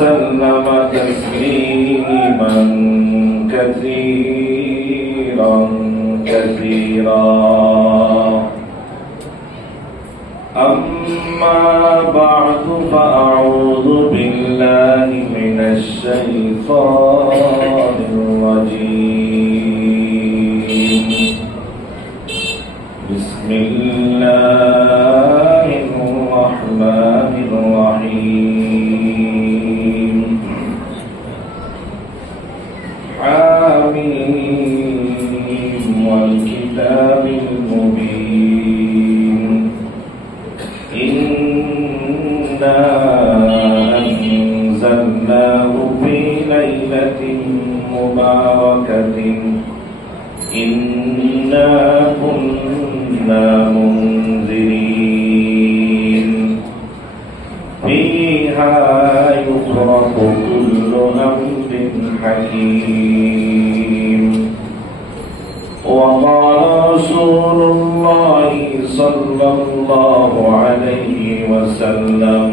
وسلم تسليما كثيرا كثيرا. أما بعد فأعوذ بالله من الشيطان الرجيم. بسم الله الرحمن الرحيم. حاميم والكتاب المبين. إنا أنزلناه في ليلة مباركة إنا كنا منذرين فيها يفرق كل أمر حكيم. وقال رسول الله صلى الله عليه وسلم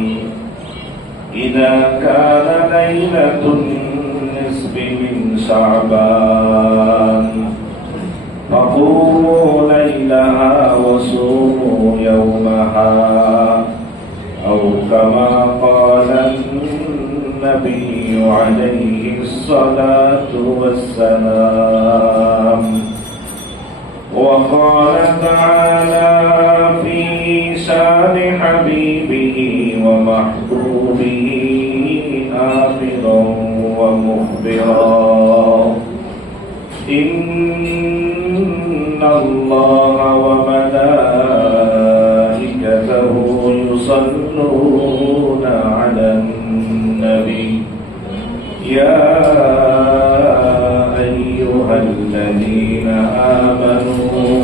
إذا كان ليلة النصف من شعبان فقوموا ليلها وصوموا يومها أو كما قال النبي عليه الصلاة والسلام. وقال تعالى في شان حبيبه ومحبوبه آخرا ومخبرا إن الله وملائكته يصلون على النبي يا أيها الذين آمنوا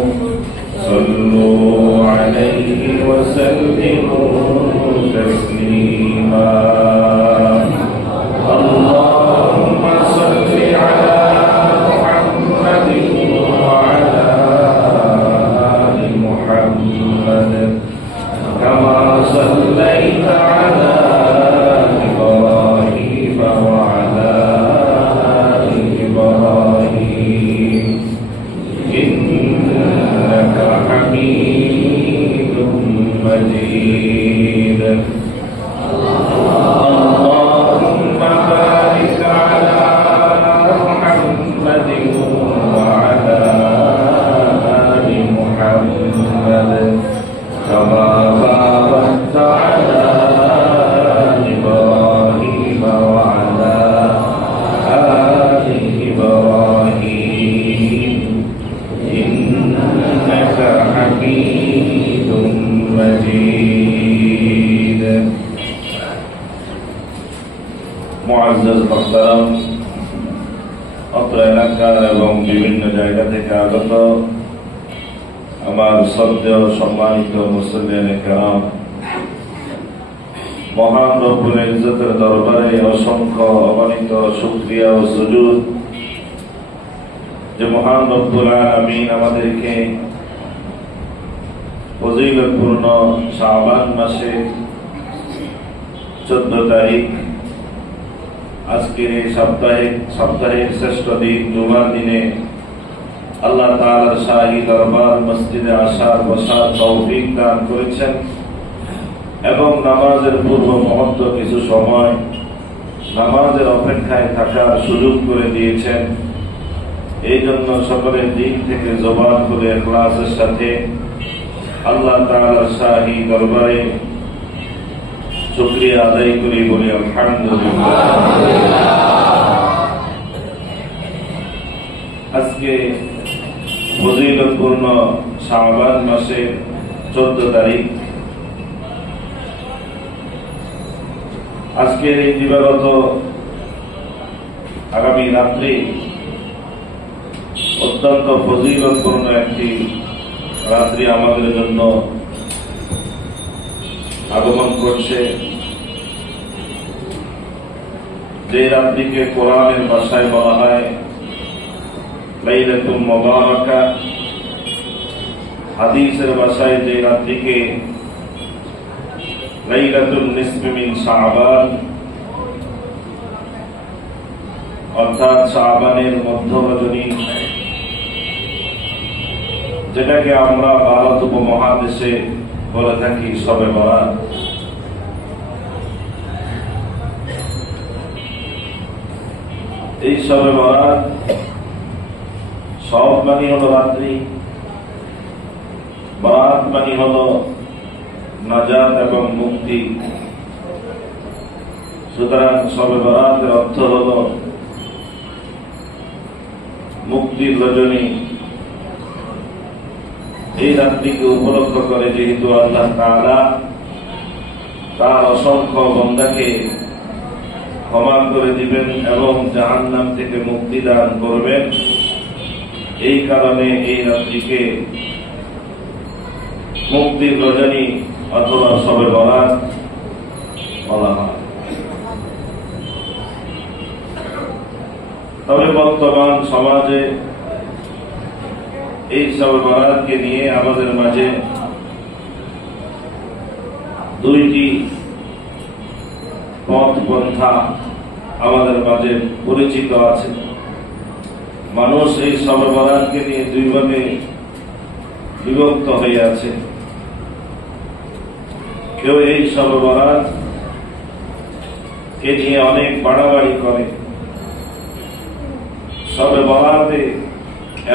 صلوا عليه وسلموا تسليما. اللهم صل على محمد وعلى آل محمد كما صليت على إبراهيم وعلى آل إبراهيم إنك حميد مجيد. اللهم بارك على محمد وعلى آل محمد كما باركت على إبراهيم وعلى آل إبراهيم إنك حميد مجيد. মুআজ্জাজ মুহতারাম, অত্র এলাকার এবং বিভিন্ন জায়গা থেকে আগত আমার শ্রদ্ধেয় সম্মানিত মুসলিম কেরাম, মহান রব্বুল ইজ্জতের দরবারে অসংখ্য অগণিত শুকরিয়া ও সুজুদ যে মহান রব্বুল আলামিন আমাদেরকে ফজিলতপূর্ণ শাবান মাসে 14 তারিখ আজকের এই সপ্তাহের শ্রেষ্ঠ দিন জুমার দিনে আল্লাহ তাআলার শাহী দরবার মসজিদে আসার বসার তৌফিক দান করেছেন এবং নামাজের পূর্ব মুহূর্ত কিছু সময় নামাজের অপেক্ষায় থাকার সুযোগ করে দিয়েছেন। এই জন্য সকলের দিক থেকে জবান করে ইখলাসের সাথে আল্লাহ তাআলার শাহী দরবারে শুকরিয়া আদায় করি, বলি আলহামদুলিল্লাহ। আজকে ফজিলতপূর্ণ শাবান মাসের 14 তারিখ। আজকের এই দিবাগত আগামী রাত্রি অত্যন্ত ফজিলতপূর্ণ একটি রাত্রি আমাদের জন্য আগমন করছে, যে রাত্রিকে কোরআনের ভাষায় বলা হয় লাইলাতুল মুবারাকা, হাদিসের ভাষায় যে রাত্রিকে লাইলাতুন নিসফি মিন শাবান অর্থাৎ শাবানের মধ্য রজনী, যেটাকে আমরা ভারত উপমহাদেশে বলে থাকি শবে বরাত। এই শবে বরাত সব মানে হলো রাত্রি, বরাত মানে হলো নাজাত এবং মুক্তি। সুতরাং শবে বরাতের অর্থ হলো মুক্তির রজনী। এই রাত্রিকে উপলক্ষ করে যেহেতু আল্লাহ তাআলা তার অসংখ্য বান্দাকে ক্ষমা করে দিবেন এবং জাহান্নাম থেকে মুক্তি দান করবেন, এই কারণে এই রাত্রিকে মুক্তির রজনী অথবা শবে বরাত বলা হয়। তবে বর্তমান সমাজে এই শবে বরাতকে নিয়ে আমাদের মাঝে দুইটি পথ পন্থা আমাদের মাঝে পরিচিত আছে। মানুষ এই শবে বরাতকে নিয়ে দুই ভাগে বিভক্ত হয়ে আছে। কেউ এই শবে বরাত কে নিয়ে অনেক বাড়াবাড়ি করে, শবে বরাতে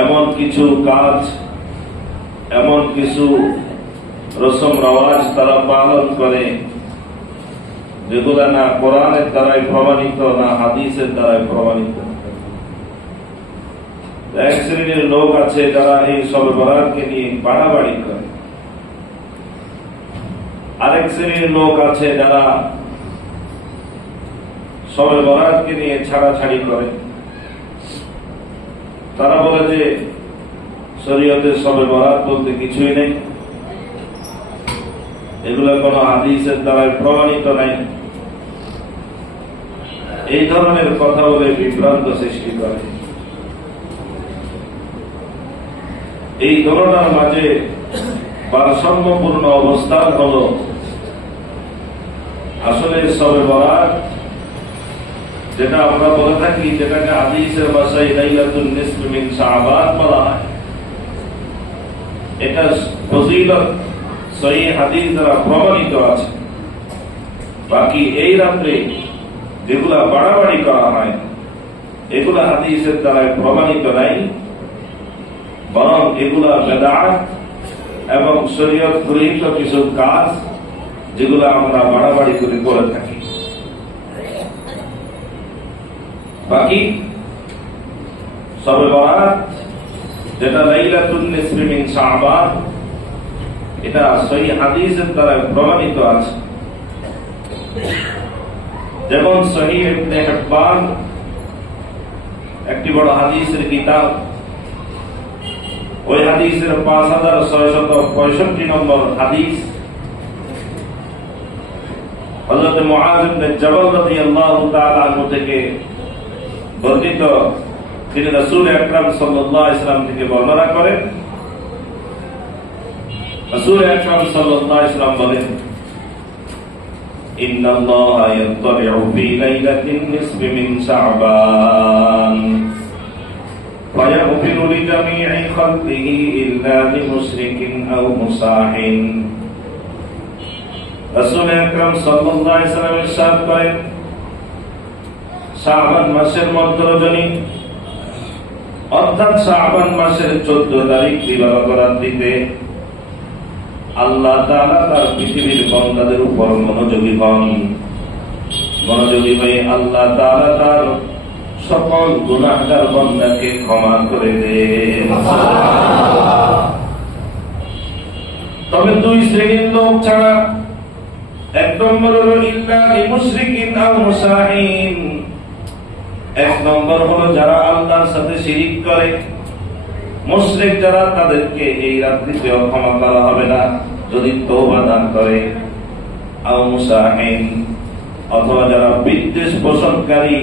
এমন কিছু কাজ, এমন কিছু রসম রওয়াজ তারা পালন করে যেগুলা না কোরআনের দ্বারাই প্রমাণিত, না হাদিসের দ্বারাই প্রমাণিত। এক শ্রেণীর লোক আছে যারা এই শবে বরাতকে নিয়ে বাড়াবাড়ি করে, আরেক শ্রেণীর লোক আছে যারা শবে বরাতকে নিয়ে ছাড়াছাড়ি করে। তারা বলে যে শরীয়তে শবে বরাত বলতে কিছুই নেই, এগুলো কোন হাদিসের দ্বারা প্রমাণিত নাই। এই ধরনের কথা বলে বিভ্রান্ত সৃষ্টি করে। এই ধরনের মাঝে ভারসাম্যপূর্ণ অবস্থান হল আসলে শবে বরাত যেটা আমরা বলে থাকি, যেটাকে হাদিসের ভাষায় লাইলাতুন নিসফ মিন শাবান বলা হয়, এটা ফজিলত সহিহ হাদিস দ্বারা প্রমাণিত আছে। বাকি এই রাত্রে যেগুলা বাড়াবাড়ি করা হয় এগুলা হাদিসের দ্বারা প্রমাণিত নাই, বরং এগুলা বেদাত এবং শরীয়ত গৃহীত কিছু কাজ যেগুলো আমরা বাড়াবাড়ি করে থাকি। বাকি শবে বরাত যেটা লাইলাতুন নিসফ মিন শাবান, এটা সহিহ হাদিসের দ্বারা প্রমাণিত আছে। যেমন সহিহ ইবনে হিব্বান একটি বড় হাদিসের কিতাব, ওই হাদিসের 5665 নম্বর হাদিস, হযরত মুআয ইবনে জাবাল রাদিয়াল্লাহু তাআলা আনহু থেকে বর্ণিত, তিনি রাসূল আকরাম সাল্লাল্লাহু আলাইহি ওয়াসাল্লাম থেকে বর্ণনা করেন। রাসূল আকরাম সাল্লাল্লাহু আলাইহি ওয়াসাল্লাম বলেন, ইন্নাল্লাহা ইয়াত্তালিউ ফি লাইলাতিন নিসফি মিন শাবান ফায়াগফিরু লিজামি'i খালকিহি ইল্লা লিমুশরিকিন আও মুসাহিন। রাসূল আকরাম সাল্লাল্লাহু আলাইহি ওয়াসাল্লাম ইরশাদ করেন, শাবান মাসের মধ্য রজনী অর্থাৎ শাবান মাসের 14 তারিখ দিবাগত রাত্রিতে আল্লাহ তাআলা তার পৃথিবীর বান্দাদের উপর মনোযোগী হন। মনোযোগী হয়ে আল্লাহ তাআলা তার সকল গুনাহগার বান্দাকে ক্ষমা করে দেন। তবে দুই শ্রেণীর লোক ছাড়া, এক নম্বর হলো ইল্লা লিমুশরিকিন আও মুসাহিন, এক নম্বর হলো যারা আল্লাহর সাথে শিরিক করে, মুশরিক যারা, তাদেরকে এই রাত্রিতে ক্ষমা করা হবে না যদি তওবা না করে। আও মুসাহিন, অথবা যারা বিদ্বেষ পোষণকারী,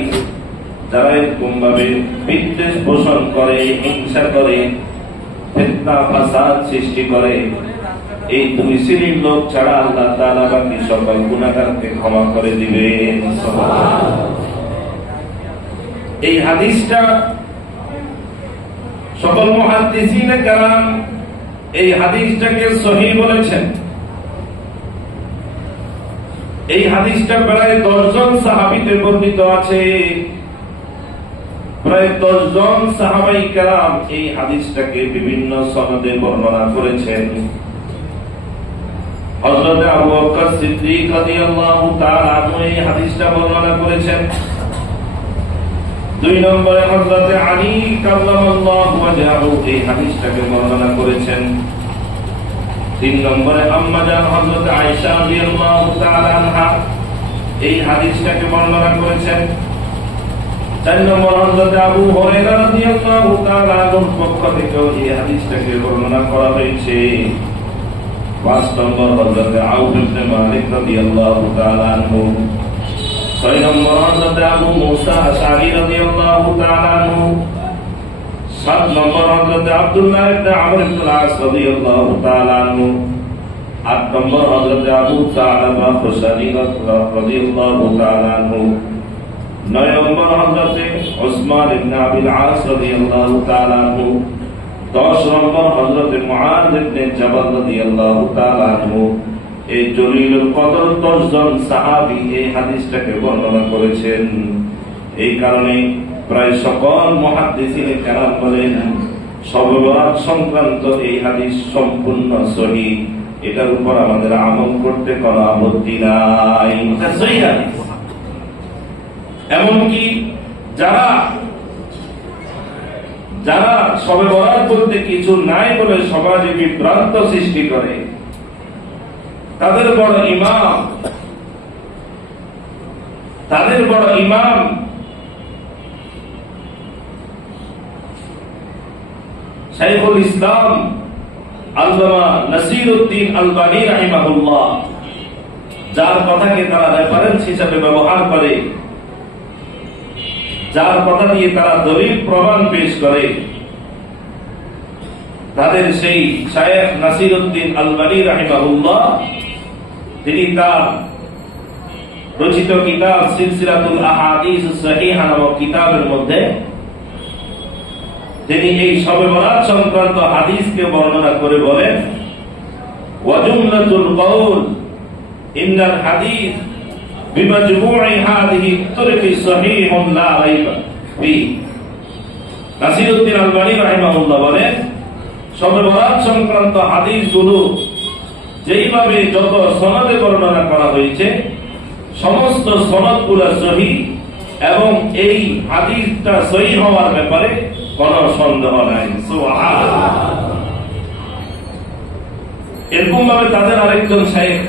যারা এরকম ভাবে বিদ্বেষ পোষণ করে, হিংসা করে, ফিতনা ফাসাদ সৃষ্টি করে, এই দুই শ্রেণীর লোক ছাড়া আল্লাহ তাআলা বাকি সকল গুনাহগারকে ক্ষমা করে দিবেন। এই হাদিসটা সকল মুহাদ্দিসিনে কেরাম এই হাদিসটাকে সহিহ বলেছেন। এই হাদিসটা প্রায় 10 জন সাহাবীতে বর্ণিত আছে। প্রায় 10 জন সাহাবাই কেরাম এই হাদিসটাকে বিভিন্ন সনদে বর্ণনা করেছেন। হযরত আবু বকর সিদ্দিক রাদিয়াল্লাহু তাআলা আনহু এই হাদিসটা বর্ণনা করেছেন। 2 নম্বরে হযরত আলী কাল্লামাল্লাহু ওয়াজহাহু এই হাদিসটাকে বর্ণনা করেছেন। 3 নম্বরে আম্মা জান হযরত আয়েশা রাদিয়াল্লাহু তাআলা আনহা এই হাদিসটাকে বর্ণনা করেছেন। 4 নম্বর হযরত আবু হুরায়রা রাদিয়াল্লাহু তাআলা আনহুর পক্ষ থেকে এই হাদিসটাকে বর্ণনা করা হয়েছে। 5 নম্বর হযরত আউফ ইবনে মালিক রাদিয়াল্লাহু তাআলা আনহু। 6 নম্বর হযরত আবু মুসা আশআরী রাদিয়াল্লাহু তাআলা আনহু। 7 নম্বর হযরত আব্দুল্লাহ ইবনে আমর ইবনে আল-আস রাদিয়াল্লাহু তাআলা আনহু। 8 নম্বর হযরত আবু সালামা খুশানী রাদিয়াল্লাহু তাআলা আনহু। 9 নম্বর হযরত উসমান ইবনে আবিল আস রাদিয়াল্লাহু তাআলা আনহু। 10 নম্বর হযরত মুআয ইবনে জাবাল রাদিয়াল্লাহু তাআলা আনহু। এই জলিলুল কদর 10 জন সাহাবী এই হাদিসটাকে বর্ণনা করেছেন। এই কারণে প্রায় সকল মুহাদ্দিসিনে কেরাম বলেন শবে বরাত সংক্রান্ত এই হাদিস সম্পূর্ণ সহিহ। এটার উপর আমাদের আমল করতে কোনো আপত্তি নাই। এটা সহিহ হাদিস। এমনকি যারা শবে বরাত বলতে কিছু নাই বলে সমাজে বিভ্রান্ত সৃষ্টি করে, তাদের বড় ইমাম শাইখুল ইসলাম আল্লামা নাসিরউদ্দিন আলবানী রাহিমাহুল্লাহ, যার কথাকে তারা রেফারেন্স হিসেবে ব্যবহার করে, যার কথা দিয়ে তারা দলিল প্রমাণ পেশ করে, তাদের সেই শাইখ নাসিরউদ্দিন আলবানী রাহিমাহুল্লাহ তিনি তার রচিত কিতাব সিলসিলাতুল আহাদিস সহিহা নামক কিতাবের মধ্যে তিনি এই শবে বরাত সংক্রান্ত হাদিসকে বর্ণনা করে বলেন, ওয়া জুমলাতুল কওল ইন্নাল হাদিস বিমাজমু'i হাযিহি তুরকি সহিহুন লা রাইবা ফি। নাসিরউদ্দিন আলবানী রাহিমাহুল্লাহ বলেন, শবে বরাত সংক্রান্ত হাদিসগুলো যেইভাবে যত সনদে বর্ণনা করা হয়েছে সমস্ত সনদগুলো সহিহ এবং এই হাদিসটা সহিহ হওয়ার ব্যাপারে কোনো সন্দেহ নাই। সুবহানাল্লাহ। এরকম ভাবে তাদের আরেকজন শাইখ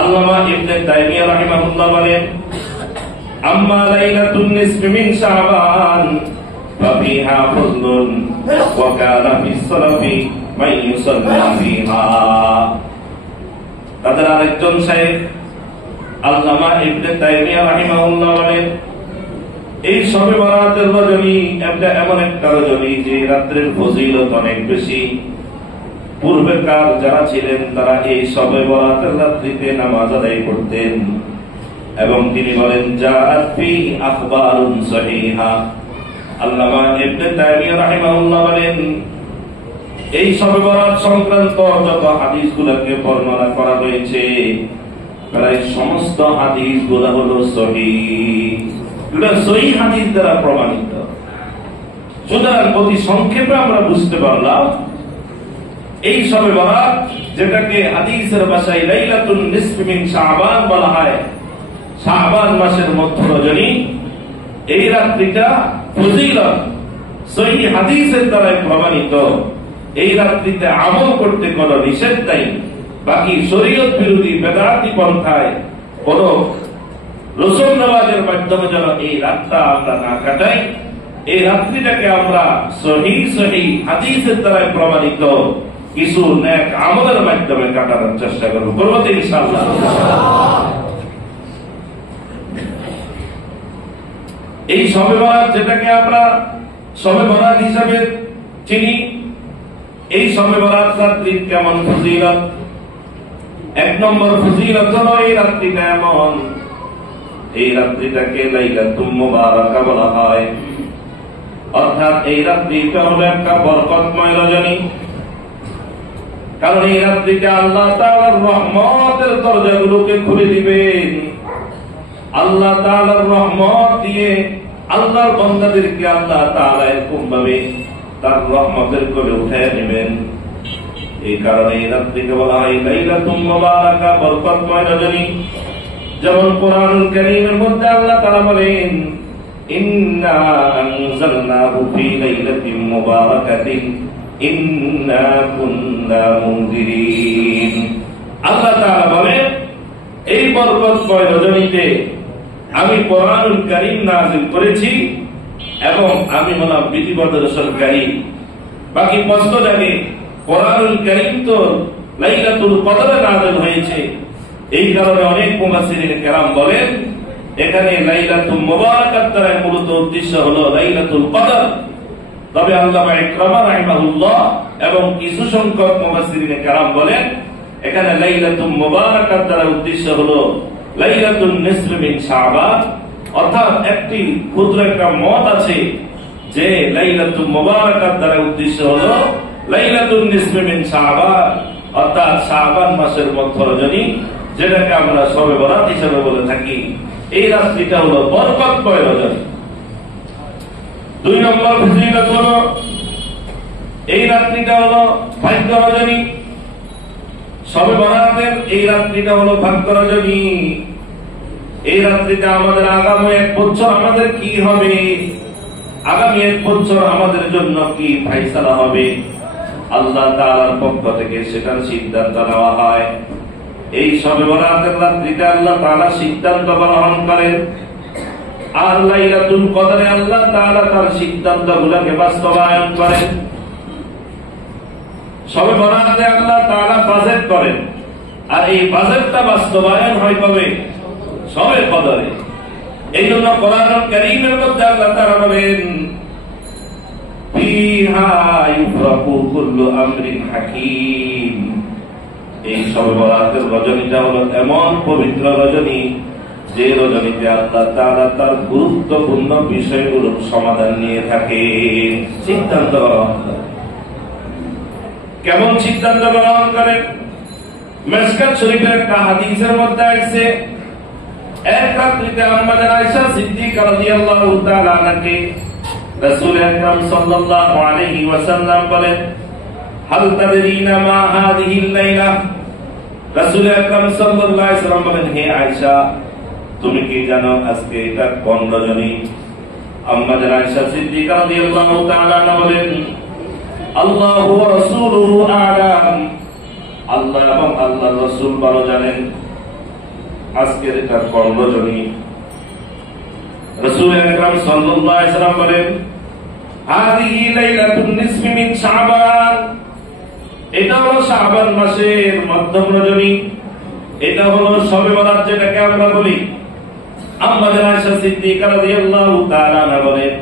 আল্লামা ইবনে তাইমিয়া রাহিমাহুল্লাহ বলেন, আম্মা লাইলাতুন নিসফি মিন শাবান ফাফিহা ফাদলুন ওয়া কানা ফিস সালাফি মান ইউসাল্লি ফিহা। তাদের আরেকজন শাইখ আল্লামা ইবনে তাইমিয়া রাহিমাহুল্লাহ বলেন, এই শবে বরাতের রজনী এমন একটা রজনী যে রাত্রের ফজিলত অনেক বেশি। পূর্বেকার যারা ছিলেন তারা এই শবে বরাতের রাত্রিতে নামাজ আদায় করতেন এবং তিনি বলেন জাআত ফি আখবারুন সহিহা। আল্লামা ইবনে তাইমিয়া রাহিমাহুল্লাহ বলেন, এই শবে বরাত সংক্রান্ত যত হাদিসগুলোকে বর্ণনা করা হয়েছে প্রায় সমস্ত হাদিসগুলো হলো সহিহ। এটা সহিহ হাদিস দ্বারা প্রমাণিত। সুতরাং অতি সংক্ষেপে আমরা বুঝতে পারলাম এই শবে বরাত, যেটাকে হাদিসের ভাষায় লাইলাতুন নিসফি মিন শাবান বলা হয়, শাবান মাসের মধ্য রজনী, এই রাত্রিটা ফজিলত সহিহ হাদিসের দ্বারা প্রমাণিত। এই রাত্রিতে আমল করতে কোনো নিষেধ নাই। বাকি শরীয়ত বিরোধী বেদাতি পন্থায় কোন রসুল নওয়াজের মাধ্যমে যেন এই রাতটা আমরা না কাটাই। এই রাত্রিটাকে আমরা সহিহ হাদিসের দ্বারা প্রমাণিত কিছু নেক আমলের মাধ্যমে কাটানোর চেষ্টা করব, করবো ইনশাআল্লাহ। এই শবে বরাত, যেটাকে আমরা শবে বরাত হিসাবে চিনি, এই শবে বরাত রাত্রির কেমন ফজিলত? 1 নম্বর ফজিলত হলো এই রাত্রিটা এমন এই রাত্রিটাকে লাইলাতুল মুবারাকা বলা হয়। অর্থাৎ এই রাত্রিটা হলো একটা বরকতময় রজনী, কারণ এই রাত্রিতে আল্লাহ তাআলার রহমতের দরজাগুলোকে খুলে দিবেন। আল্লাহ তাআলার রহমত দিয়ে আল্লাহর বান্দাদেরকে আল্লাহ তাআলা এরকম ভাবে তার রহমতের কোলে উঠায় নেবেন। এই কারণে এই রাত্রিকে বলা হয় লাইলাতুল মুবারাকা, বরকতময় রজনী। যেমন কোরআনুল কারীমের মধ্যে আল্লাহ তাআলা বলেন, ইন্না আনজালনাহু ফি লাইলাতিন মুবারাকাতিন ইন্না কুন্না মুনজিরিন। আল্লাহ তাআলা বলেন, এই বরকতময় রজনীতে আমি কোরআনুল কারীম নাযিল করেছি এবং আমি হলাম বিধিপ্রদর্শনকারী। বাকি প্রশ্ন জাগে, কোরআনুল কারীম তো লাইলাতুল কদরে নাযিল হয়েছে। এই কারণে অনেক মুফাসসিরিন কেরাম বলেন, এখানে লাইলাতুল মুবারাকাত দ্বারা মূলত উদ্দেশ্য হলো লাইলাতুল কদর। তবে আল্লামা ইকরামা রাহিমাহুল্লাহ এবং কিছু সংখ্যক মুফাসসিরিন কেরাম বলেন, এখানে লাইলাতুল মুবারাকাত দ্বারা উদ্দেশ্য হলো লাইলাতুন নিসফ মিন শাবান। অর্থাৎ একটি ক্ষুদ্র একটা মত আছে যে লাইলাতুল মুবারাকাত দ্বারা উদ্দেশ্য হলো লাইলাতুন নিসফ মিন শাবান, অর্থাৎ শাবান মাসের মধ্য রজনী, যেটাকে আমরা শবে বরাত হিসেবে বলে থাকি। এই রাত্রিটা হলো বরকতময় রজনী। 2 নম্বর ফজিলত হলো এই রাত্রিটা হলো ভাগ্য রজনী। শবে বরাতের এই রাত্রিটা হলো ভাগ্য রজনী। এই রাত্রিতে আমাদের আগামী 1 বছর আমাদের কি হবে, আগামী 1 বছর আমাদের জন্য কি ফায়সালা হবে, আল্লাহ তাআলার পক্ষ থেকে সেটার সিদ্ধান্ত নেওয়া হয়। এই শবে বরাতের রাত্রিতে আল্লাহ তাআলা সিদ্ধান্ত গ্রহণ করেন, আর লাইলাতুল কদরে আল্লাহ তাআলা তার সিদ্ধান্তগুলোকে বাস্তবায়ন করেন। শবে বরাতে আল্লাহ তাআলা বাজেট করেন, আর এই বাজেটটা বাস্তবায়ন হয় কবে? শবে কদরে। এই জন্য কোরআনুল কারীমের মধ্যে আল্লাহ তাআলা বলেন, ফিহা ইউফরাকু কুল্লু আমরিন হাকীম। এই শবে বরাতের রজনীটা হলো এমন পবিত্র রজনী, যে রজনীতে আল্লাহ তাআলা তার গুরুত্বপূর্ণ বিষয়গুলোর সমাধান নিয়ে থাকে, সিদ্ধান্ত গ্রহণ করেন। কেমন সিদ্ধান্ত গ্রহণ করেন? মিশকাত শরীফের একটা হাদিসের মধ্যে আছে, এক রাত্রিতে আমাদের আয়েশা সিদ্দিকা রাদিয়াল্লাহু তাআলা আনহাকে রাসূল আকরাম সাল্লাল্লাহু আলাইহি ওয়াসাল্লাম বলেন, হাল তাদরিনা মা হাযিহিল লাইলা। রাসূল আকরাম সাল্লাল্লাহু আলাইহি ওয়াসাল্লাম বলেন, হে আয়েশা, তুমি কি জানো আজকে এটা কোন রজনী? আমাদের আয়েশা সিদ্দিকা রাদিয়াল্লাহু তাআলা আনহা বলেন, আল্লাহু ওয়া রাসূলুহু আ'লাম। আল্লাহ এবং আল্লাহর রাসূল ভালো জানেন আজকের এটা কোন রজনী। রাসূল আকরাম সাল্লাল্লাহু আলাইহি ওয়াসাল্লাম বলেন, হাযিহি লাইলাতুন নিসফি মিন শাবান। এটা হলো শাবান মাসের মধ্যম রজনী, এটা হলো শবে বরাত যেটাকে আমরা বলি। আমাদের আয়েশা সিদ্দিকা রাদিয়াল্লাহু তাআলা আনহা বলেন,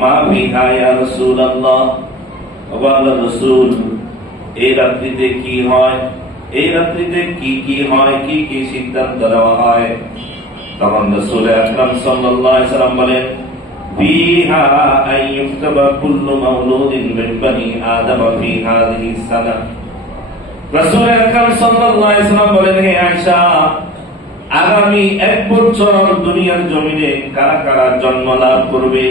মা ফিহা ইয়া রাসূলুল্লাহ, ওয়া আল্লাহর রাসূল, এই রাত্রিতে কি হয়, এই রাত্রিতে কি কি হয়, কি কি সিদ্ধান্ত নেওয়া হয়? তখন রাসূল আকরাম সাল্লাল্লাহু আলাইহি ওয়াসাল্লাম বলেন, ফিহা আইয়ুকতাবা কুল্লু মাউলুদিন মিন বানি আদম ফি হাযিহি সানা। রাসূল আকরাম সাল্লাল্লাহু আলাইহি ওয়াসাল্লাম বলেন, হে আয়েশা, আগামী 1 বছর দুনিয়ার জমিনে কারা কারা জন্ম লাভ করবে,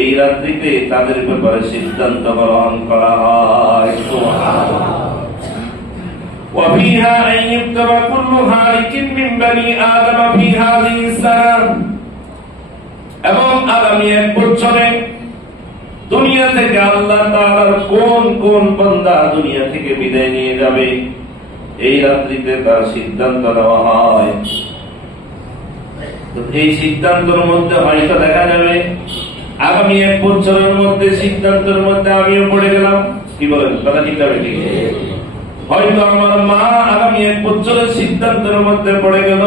এই রাত্রিতে তাদের ব্যাপারে সিদ্ধান্ত গ্রহণ করা হয়। সুবহানাল্লাহ। ওয়া ফিহা আইয়ুকতাবা কুল্লু হালিকিন মিন বানি আদম ফি হাযিহি সানা। এবং আগামী 1 বছরে দুনিয়া থেকে আল্লাহ তাআলার কোন কোন বান্দা দুনিয়া থেকে বিদায় নিয়ে যাবে, এই রাত্রিতে তার সিদ্ধান্ত নেওয়া হয়। তো এই সিদ্ধান্তের মধ্যে হয়তো দেখা যাবে আগামী 1 বছরের মধ্যে সিদ্ধান্তের মধ্যে আমিও পড়ে গেলাম। কি বলেন, কথা ঠিক হবে? ঠিক। হয়তো আমার মা আগামী 1 বছরের সিদ্ধান্তের মধ্যে পড়ে গেল,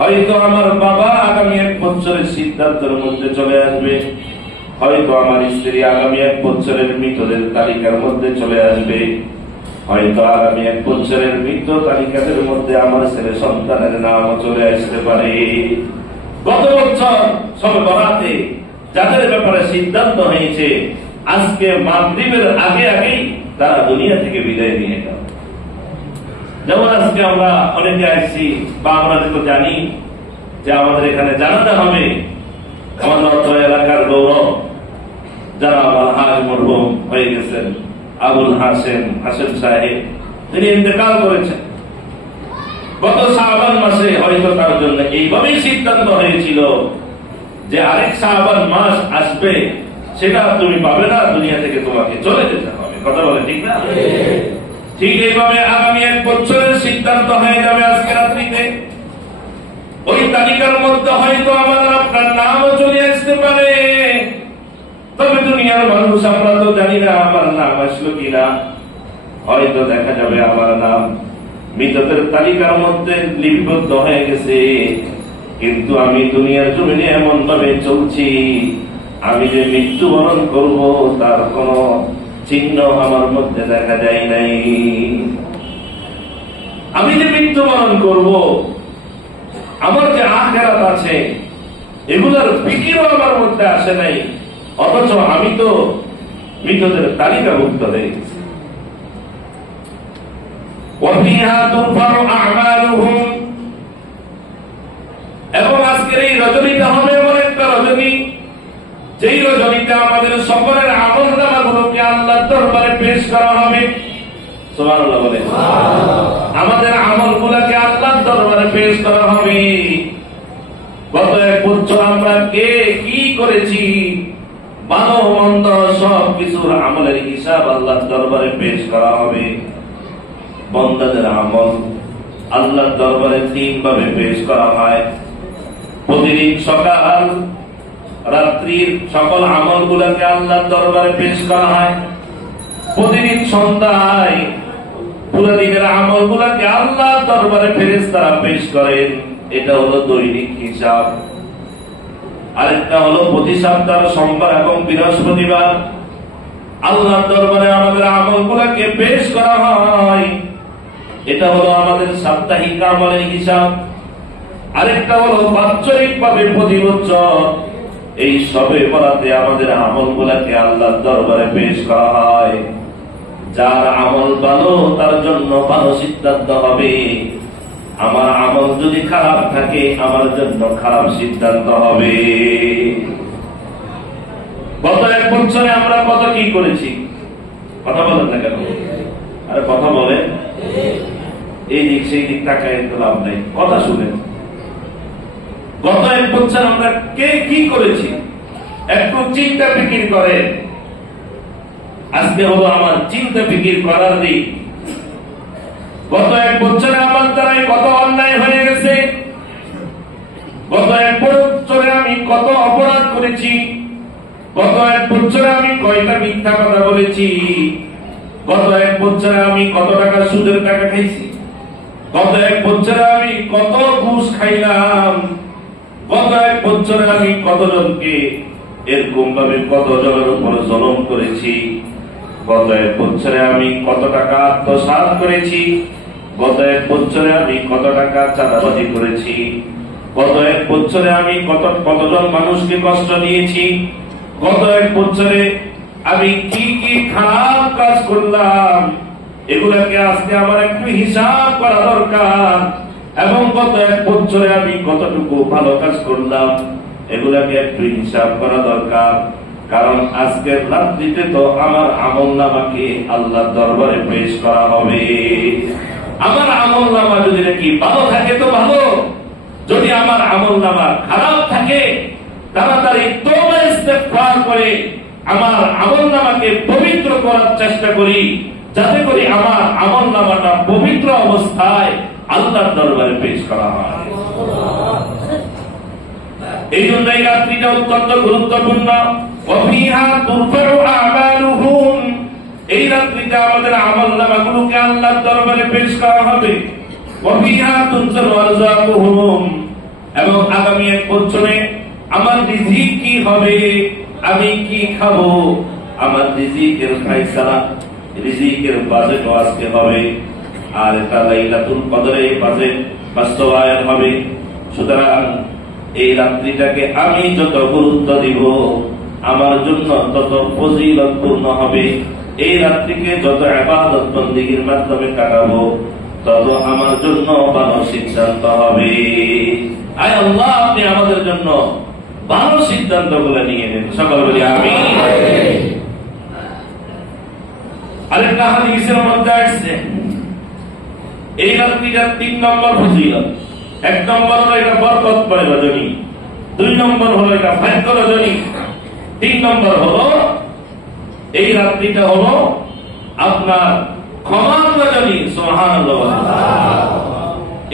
হয়তো আমার বাবা আগামী 1 বছরের সিদ্ধান্তের মধ্যে চলে আসবে, হয়তো আমার স্ত্রী আগামী 1 বছরের মৃতদের তালিকার মধ্যে চলে আসবে, হয়তো আগামী 1 বছরের মৃত তালিকাদের মধ্যে আমার ছেলে সন্তানের নাম চলে আসতে পারে। গত বছর সবে বরাতে যাদের ব্যাপারে সিদ্ধান্ত হয়েছে আজকে মাগরিবের আগে আগেই তারা দুনিয়া থেকে বিদায় নিয়ে গেল। যেমন আজকে আমরা অনেকে আসছি বা আমরা যেটা জানি যে আমাদের এখানে জানাতে হবে আমাদের অত্র এলাকার গৌরব যারা আমার হাজ মরহুম হয়ে গেছেন আবুল হাসেম সাহেব, তিনি ইন্তেকাল করেছেন গত শাবান মাসে। হয়তো তার জন্য এইভাবেই সিদ্ধান্ত হয়েছিল যে আরেক শাবান মাস আসবে, সেটা তুমি পাবে না, দুনিয়া থেকে তোমাকে চলে যেতে হবে। কথা বলে ঠিক না? ঠিক এইভাবে আগামী 1 বছরের সিদ্ধান্ত হয়ে যাবে আজকে রাত্রিতে। ওই তালিকার মধ্যে হয়তো আমার আপনার নামও চলে আসতে পারে। তবে দুনিয়ার মানুষ আমরা তো জানি না আমার নাম আসলো কিনা। হয়তো দেখা যাবে আমার নাম মৃতদের তালিকার মধ্যে লিপিবদ্ধ হয়ে গেছে, কিন্তু আমি দুনিয়ার জমিনে এমন ভাবে চলছি, আমি যে মৃত্যুবরণ করব তার কোন চিহ্ন আমার মধ্যে দেখা যায় নাই। আমি যে মৃত্যুবরণ করব, আমার যে আখিরাত আছে, এগুলোর ফিকিরও আমার মধ্যে আসে নাই, অথচ আমি তো মৃতদের তালিকাভুক্ত হয়ে গেছি। এবং আজকের এই রজনীটা হবে এমন একটা রজনী, যেই রজনীতে আমাদের সকলের আমলনামাগুলোকে আল্লাহর দরবারে পেশ করা হবে। সুবহানাল্লাহ বলে, আমাদের আমলগুলোকে আল্লাহর দরবারে পেশ করা হবে। গত 1 বছর আমরা কে কি করেছি, ভালো মন্দ সব কিছুর আমলের হিসাব আল্লাহর দরবারে পেশ করা হবে। বান্দাদের আমল আল্লাহর দরবারে 3 ভাবে পেশ করা হয়। প্রতিদিন সকাল রাত্রির সকল আমলগুলোকে আল্লাহর দরবারে পেশ করা হয়। প্রতিদিন সন্ধ্যায় পুরো দিনের আমলগুলোকে আল্লাহর দরবারে ফেরেশতারা পেশ করেন। এটা হলো দৈনিক হিসাব। আরেকটা হলো প্রতি সপ্তাহ সোমবার এবং বৃহস্পতিবার আল্লাহর দরবারে আমাদের আমলগুলোকে পেশ করা হয়। এটা হলো আমাদের সাপ্তাহিক আমলের হিসাব। আরেকটা হলো বাৎসরিক ভাবে প্রতি বছর এই সবে বরাতে আমাদের আমলগুলোকে আল্লাহর দরবারে পেশ করা হয়। যার আমল ভালো তার জন্য ভালো সিদ্ধান্ত হবে, আমার আমল যদি খারাপ থাকে আমার জন্য খারাপ সিদ্ধান্ত হবে। গত 1 বছরে আমরা কত কি করেছি, কথা বলেন না কেন? আরে কথা বলে, এই দিক সেই দিক তাকায় তো লাভ নেই, কথা শুনেন। গত 1 বছর আমরা কে কি করেছি একটু চিন্তা ফিকির করেন। আজকে হলো আমার চিন্তা ফিকির করার দিক। গত 1 বছরে আমার দ্বারাই কত অন্যায় হয়ে গেছে, গত 1 বছরে আমি কত অপরাধ করেছি, গত 1 বছরে আমি কয়টা মিথ্যা কথা বলেছি, গত 1 বছরে আমি কত টাকা সুদের টাকা খাইছি, গত 1 বছরে আমি কত ঘুষ খাইলাম, গত 1 বছরে আমি কতজনকে এরকম ভাবে কত জনের উপর জুলুম করেছি, গত 1 বছরে আমি কত টাকা আত্মসাৎ করেছি, গত 1 বছরে আমি কত টাকা চাঁদাবাজি করেছি, গত 1 বছরে আমি কতজন মানুষকে কষ্ট দিয়েছি, গত 1 বছরে আমি কি কি খারাপ কাজ করলাম, এগুলাকে আজকে আমার একটু হিসাব করা দরকার। এবং গত 1 বছরে আমি কতটুকু ভালো কাজ করলাম, এগুলাকে একটু হিসাব করা দরকার। কারণ আজকের রাত্রিতে তো আমার আমলনামাকে আল্লাহর দরবারে পেশ করা হবে। আমার আমলনামা যদি নাকি ভালো থাকে তো ভালো, যদি আমার আমলনামা খারাপ থাকে তাড়াতাড়ি তওবা ইস্তেগফার করে আমার আমলনামাকে পবিত্র করার চেষ্টা করি, যাতে করে আমার আমলনামাটা পবিত্র অবস্থায় আল্লাহর দরবারে পেশ করা হয়। এই জন্য এই রাত্রিটা অত্যন্ত গুরুত্বপূর্ণ। ওয়াফিহা তুরফাউ আমালুহুম, এই রাত্রিতে আমাদের আমলনামাগুলোকে আল্লাহর দরবারে পেশ করা হবে। ওয়াফিহা তুনজালু আরযাকুহুম, এবং আগামী 1 বছরে আমার রিজিক কি হবে, আমি কি খাবো, আমার রিজিকের ফয়সালা রিজিকের বাজেটও আজকে হবে, আর এটা লাইলাতুল কদরে বাজেট বাস্তবায়ন হবে। সুতরাং এই রাত্রিটাকে আমি যত গুরুত্ব দিব আমার জন্য তত ফজিলতপূর্ণ হবে। এই রাত্রিকে যত ইবাদত বন্দেগীর মাধ্যমে কাটাবো তত আমার জন্য ভালো সিদ্ধান্ত হবে। আয় আল্লাহ, আপনি আমাদের জন্য ভালো সিদ্ধান্ত গুলো নিয়ে নেন। সকল বলি আমিন। আরেকটা হাদিসের মধ্যে আসছে এই রাত্রিটা 3 নম্বর ফজিলত। 1 নম্বর হলো এটা বরকতময় রজনী, 2 নম্বর হলো এটা ভাগ্য রজনী, 3 নম্বর হলো এই রাত্রিটা হলো আপনার ক্ষমার রজনী। সুবহানাল্লাহ।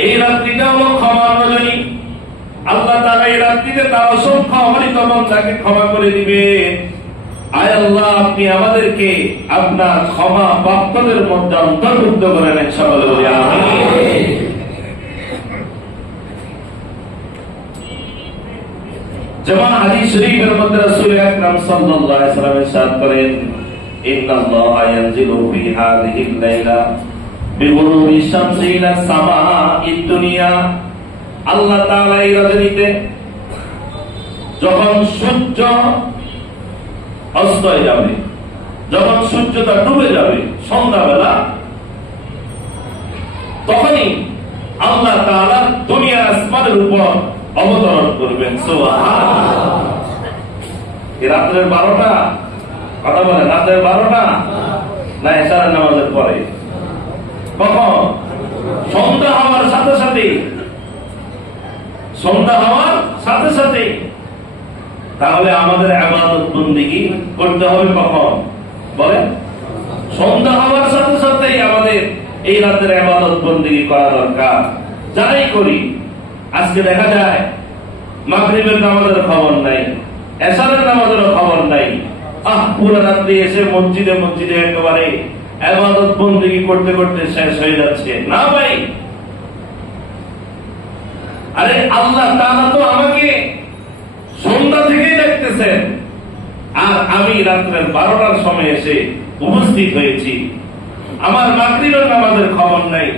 এই রাত্রিটা হলো ক্ষমার রজনী। আল্লাহ তাআলা এই রাত্রিতে তার অসংখ্য অগণিত বান্দাকে ক্ষমা করে দিবে। আয় আল্লাহ, আপনি আমাদেরকে আপনার ক্ষমা প্রাপ্তদের মধ্যে অন্তর্ভুক্ত করে নেন। সকলে বলি আমিন। যেমন হাদিস শরীফের মধ্যে রাসূল আকরাম সাল্লাল্লাহু আলাইহি ওয়াসাল্লাম ইরশাদ করেন, ইন্নাল্লাহা ইয়ানজিলু ফি হাযিহিল লাইলা বিগুরুবি শামসি ইলা সামাঈদ দুনিয়া। আল্লাহ তাআলা এই রাত্রিতে যখন সূর্য অস্ত হয়ে যাবে, যখন সূর্যটা ডুবে যাবে সন্ধ্যাবেলা, তখনই আল্লাহ তাআলা দুনিয়ার আসমানের উপর অবতরণ করবেন। সুবহানাল্লাহ। এই রাতের 12টা কথা বলে, রাতের 12টা না এশারের নামাজের পরে? কখন? সন্ধ্যা হওয়ার সাথে সাথে। সন্ধ্যা হওয়ার সাথে সাথে। তাহলে আমাদের ইবাদত বন্দেগী করতে হবে কখন বলেন? সন্ধ্যা হওয়ার সাথে সাথেই আমাদের এই রাতের ইবাদত বন্দেগী করা দরকার। যাই করি, আজকে দেখা যায় মাগরিবের নামাজের খবর নাই, এশারের নামাজের খবর নাই। পুরো রাত্রি এসে মসজিদে মসজিদে একেবারে ইবাদত বন্দেগী করতে করতে শেষ হয়ে যাচ্ছে। না ভাই, আরে আল্লাহ তাআলা তো আমাকে সন্ধ্যা থেকেই দেখতেছেন, আর আমি রাত্রের 12টার সময় এসে উপস্থিত হয়েছি। আমার মাগরিবের নামাজের খবর নাই,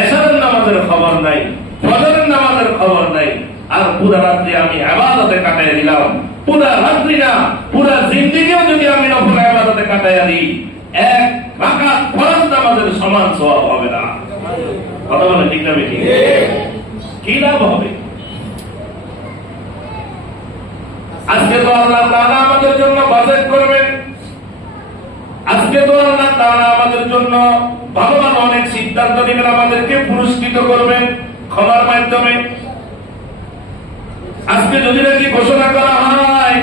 এশারের নামাজের খবর নাই, ফজরের নামাজের খবর নাই, আর পুরো রাত্রি আমি ইবাদতে কাটাইয়া দিলাম। পুরো রাত্রি না, পুরো জিন্দেগিও যদি আমি নফল ইবাদতে কাটাইয়া দিই, 1 রাকাত ফরজ নামাজের সমান সওয়াব হবে না। কথা বলে ঠিক না বেঠিক? কি লাভ হবে? আজকে তো আল্লাহ তাআলা আমাদের জন্য বাজেট করবেন। আজকে তো আল্লাহ তাআলা আমাদের জন্য ভালো ভালো অনেক সিদ্ধান্ত নেবেন, আমাদেরকে পুরস্কৃত করবেন ক্ষমার মাধ্যমে। আজকে যদি নাকি ঘোষণা করা হয়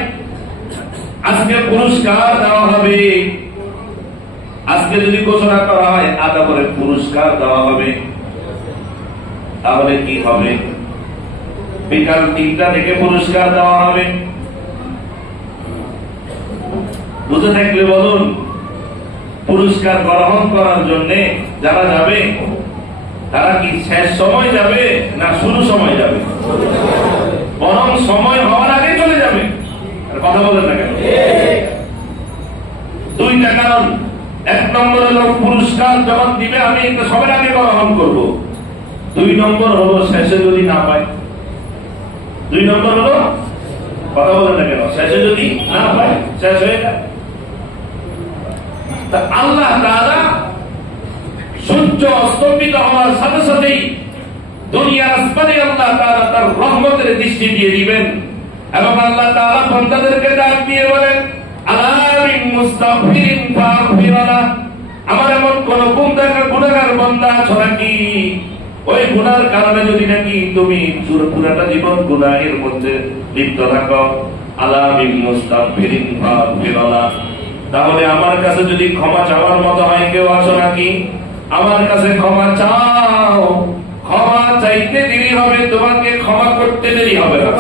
আজকে পুরস্কার দেওয়া হবে, আজকে যদি ঘোষণা করা হয় আদা করে পুরস্কার দেওয়া হবে, তাহলে কি হবে? বিকাল 3টা থেকে পুরস্কার দেওয়া হবে। বুঝে থাকলে বলুন, পুরস্কার গ্রহণ করার জন্য যারা যাবে তারা কি শেষ সময় যাবে না শুরু সময় যাবে? বরং সময় হওয়ার আগে চলে যাবে। কথা বলেন না কেন? 2টা কারণ। 1 নম্বর হলো পুরস্কার যখন দিবে আমি একটা সবার আগে গ্রহণ করব। 2 নম্বর হলো শেষে যদি না পায়। 2 নম্বর হলো, কথা বলেন না কেন, শেষে যদি না পায় শেষ হয়ে যায়। আল্লাহ তাআলা সূর্য অস্তমিত হওয়ার সাথে সাথেই দুনিয়ার আসমানে আল্লাহ তাআলা তার রহমতের দৃষ্টি দিয়ে দিবেন, এবং আল্লাহ তাআলা বান্দাদেরকে ডাক দিয়ে বলেন, আলা মিন মুস্তাগফিরিন ফাগফিরনা। আমার এমন কোন গুনাহগার বান্দা আছে নাকি, ওই গুনার কারণে যদি নাকি তুমি পুরাটা জীবন গুনাহের মধ্যে লিপ্ত থাকো, আলা মিন মুস্তাগফিরিন ফাগফিরনা, তাহলে আমার কাছে যদি ক্ষমা চাওয়ার মতো হয় কেউ আছো নাকি, আমার কাছে ক্ষমা চাও। ক্ষমা চাইতে দেরি হবে, তোমাকে ক্ষমা করতে দেরি হবে না।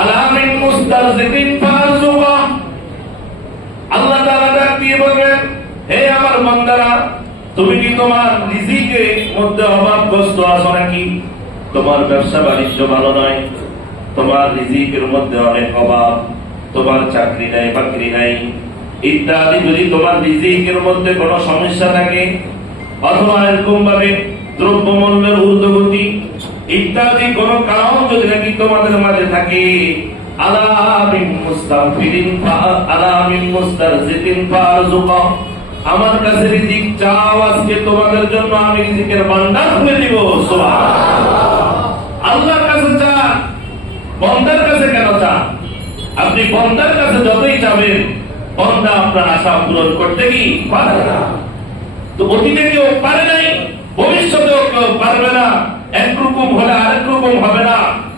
আলা মিন মুস্তারজিকিন ফারজুকা। আল্লাহ তাআলা ডাক দিয়ে বলবেন, হে আমার বান্দারা, তুমি কি তোমার রিজিকের মধ্যে অভাবগ্রস্ত আছো নাকি? তোমার ব্যবসা বাণিজ্য ভালো নয়, তোমার রিজিকের মধ্যে অনেক অভাব, তোমার চাকরি নাই বাকরি নাই, ইত্যাদি যদি তোমার রিজিকের মধ্যে কোনো সমস্যা থাকে, অথবা এরকম ভাবে দ্রব্যমূল্যের ঊর্ধ্বগতি ইত্যাদি কোন কারণ যদি নাকি তোমাদের মাঝে থাকে, আমার কাছে রিজিক চাও, আজকে তোমাদের জন্য আমি রিজিকের ভান্ডার খুলে দিব। আল্লাহর কাছে চান, বন্দার কাছে কেন চান? আপনি বন্দার কাছে যতই চাবেন, বন্দা আপনার আশা পূরণ করতে কি পারে না। তো অতীতে কেউ পারে নাই, ভবিষ্যতেও কেউ পারবে না। একরকম হলে আরেক রকম হবে না।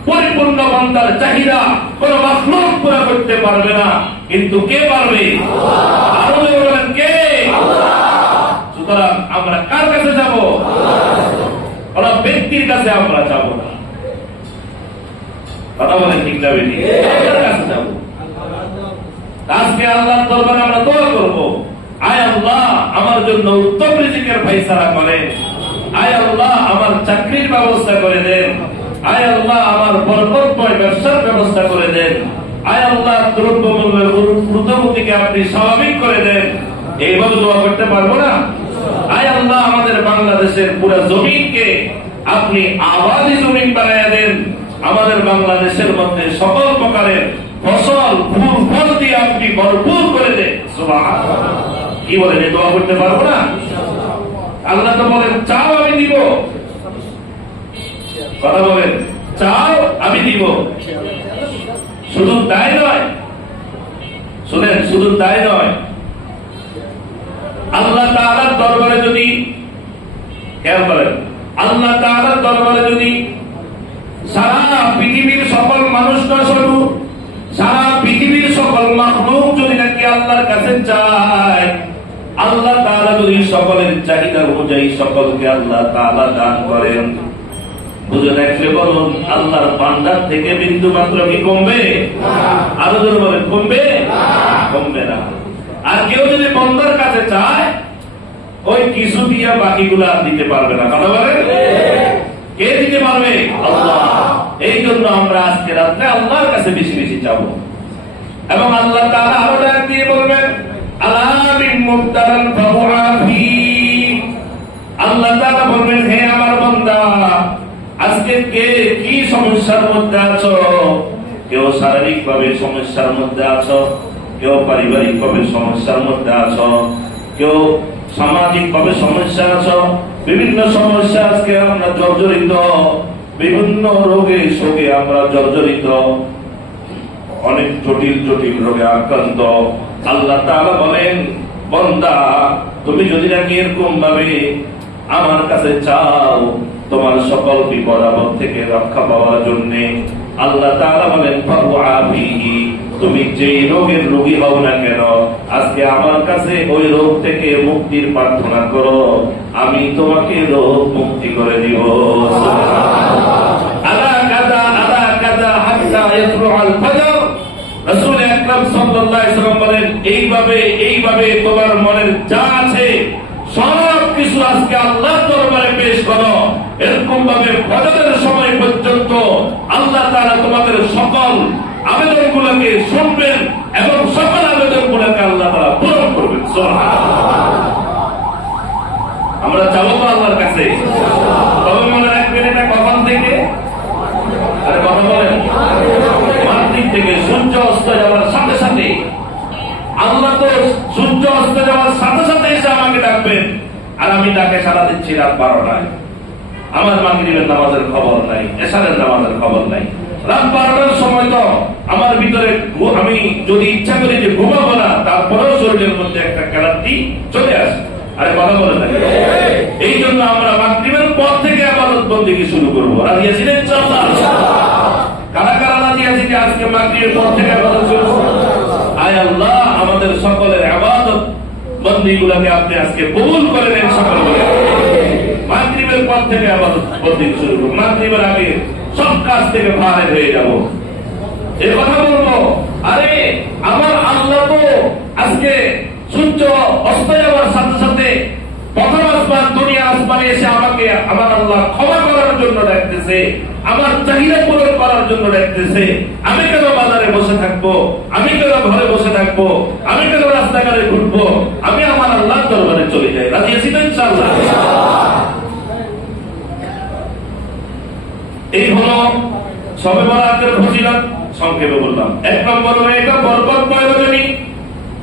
পরিপূর্ণ বন্দার চাহিদা কোন মাখলুক পুরা করতে পারবে না, কিন্তু কে পারবে? আরো বলেন কে? সুতরাং আমরা কার কাছে যাব? কোন ব্যক্তির কাছে আমরা যাব না। কথা বলেন ঠিক না বেটি? কার কাছে যাব? আজকে আল্লাহর দরবারে আমরা দোয়া করব, আয় আল্লাহ আমার জন্য উত্তম রিজিকের ফায়সালা করেন, আয় আল্লাহ আমার চাকরির ব্যবস্থা করে দেন, আয় আল্লাহ আমার বরকতময় ব্যবসার ব্যবস্থা করে দেন, আয় আল্লাহ দ্রব্যমূল্যের ঊর্ধ্বগতিকে আপনি স্বাভাবিক করে দেন। এইভাবে দোয়া করতে পারবো না? আয় আল্লাহ আমাদের বাংলাদেশের পুরো জমিনকে আপনি আবাদি জমিন বানাইয়া দেন, আমাদের বাংলাদেশের মধ্যে সকল প্রকারের ফসল ফুল ফল দিয়ে আপনি ভরপুর করে দেন। সুবহানাল্লাহ। কি বলেন, এই দোয়া করতে পারবো না? আল্লাহ তো বলেন চাও আমি দিব। কথা বলেন, চাও আমি দিব। শুধু তাই নয়, শুনেন, শুধু তাই নয়, আল্লাহ তাআলার দরবারে যদি, খেয়াল করেন, আল্লাহ তাআলার দরবারে যদি সারা পৃথিবীর সকল মানুষ না শুধু সারা পৃথিবীর সকল মাখলুক যদি নাকি আল্লাহর কাছে চায়, আল্লাহ তাআলা যদি সকলের চাহিদা অনুযায়ী সকলকে আল্লাহ তাআলা দান করেন, বুঝে দেখলে বলুন আল্লাহর ভান্ডার থেকে বিন্দু মাত্র কি কমবে? আরো জোরে বলেন, কমবে? কমবে না। আর কেউ যদি বন্দার কাছে চায়, ওই কিছু দিয়া বাকিগুলো আর দিতে পারবে না। কথা বলেন, কে দিতে পারবে? আল্লাহ। এই জন্য আমরা আজকে রাত্রে আল্লাহর কাছে বেশি বেশি চাবো। এবং আল্লাহ তাআলা আরো ডাক দিয়ে বলবেন, আল্লাহ তাআলা বলবেন, হে আমার বান্দা, আজকে কে কি সমস্যার মধ্যে আছো? কেউ শারীরিক ভাবে সমস্যার মধ্যে আছো, কেউ পারিবারিক ভাবে সমস্যার মধ্যে আছো, কেউ সামাজিক ভাবে সমস্যা আছো। বিভিন্ন সমস্যা আজকে আমরা জর্জরিত, বিভিন্ন রোগে শোকে আমরা জর্জরিত, অনেক জটিল জটিল রোগে আক্রান্ত। আল্লাহ তাআলা বলেন, বান্দা তুমি যদি নাকি এরকম ভাবে আমার কাছে চাও তোমার সকল বিপদ আপদ থেকে রক্ষা পাওয়ার জন্য, আল্লাহ তাআলা বলেন ফাবুআবিহি, তুমি যে রোগের রোগী হও না কেন, আজকে আমার কাছে ওই রোগ থেকে মুক্তির প্রার্থনা করো, আমি তোমাকে রোগ মুক্তি করে দিব। আলা কাযা আলা কাযা হাত্তা ইয়াতলুআল ফাজর। রাসূল আকরাম সাল্লাল্লাহু আলাইহি ওয়াসাল্লাম বলেন, এইভাবে তোমার মনের যা আছে সব কিছু আজকে আল্লাহর দরবারে পেশ করো। এরকম ভাবে ফজরের সময় পর্যন্ত আল্লাহ তাআলা তোমাদের সকল আবেদনগুলোকে শুনবেন এবং সকল আবেদনগুলোকে আল্লাহ তাআলা পূরণ করবেন। সুবহানাল্লাহ। আমরা যাবো তো আল্লাহর কাছে, তবে মনে রাখবেন এটা কখন থেকে? আরে কথা বলেন, মাগরিব থেকে সূর্য অস্ত যাওয়ার সাথে সাথে। আল্লাহ তো সূর্য অস্ত যাওয়ার সাথে সাথে এসে আমাকে ডাকবেন, আর আমি ডাকে সারা দিচ্ছি রাত 12টায়। আমার মাগরিবের নামাজের খবর নাই, এশারের নামাজের খবর নাই। রাত 12টার সময় তো আমার ভিতরে আমি যদি ইচ্ছা করি যে ঘুমাবো না, তারপরেও শরীরের মধ্যে একটা ক্লান্তি চলে আসে। আরে কথা বলে থাকে। এই জন্য আমরা মাগরিবের পর থেকে ইবাদত বন্দেগী শুরু করবো। রাজি আছেন ইনশাআল্লাহ? কারা কারা রাজি আছি যে আজকে মাগরিবের পর থেকে ইবাদত শুরু করব? আয় আল্লাহ আমাদের সকলের ইবাদত বন্দেগীগুলোকে আপনি আজকে কবুল করে নেন। সকল বলে মাগরিবের পর থেকে ইবাদত বন্দেগী শুরু করব। মাগরিবের আগে সব কাজ থেকে ফারেগ হয়ে যাব। এই কথা বলবো, আরে আমার আল্লাহ তো আজকে সূর্য অস্ত যাওয়ার সাথে সাথে প্রথম আসমান দুনিয়া আসমানে এসে আমাকে আমার আল্লাহ ক্ষমা করার জন্য ডাকতেছে, আমার চাহিদা পূরণ করার জন্য ডাকতেছে। আমি কেন বাজারে বসে থাকবো, আমি কেন ঘরে বসে থাকবো, আমি কেন রাস্তাঘাটে ঘুরবো, আমি আমার আল্লাহর দরবারে চলে যাই। রাজি আছি তো ইনশাআল্লাহ? এই হলো শবে বরাতের ফজিলত। সংক্ষেপে বললাম, 1 নম্বর হলো এটা বরকতময় রজনী,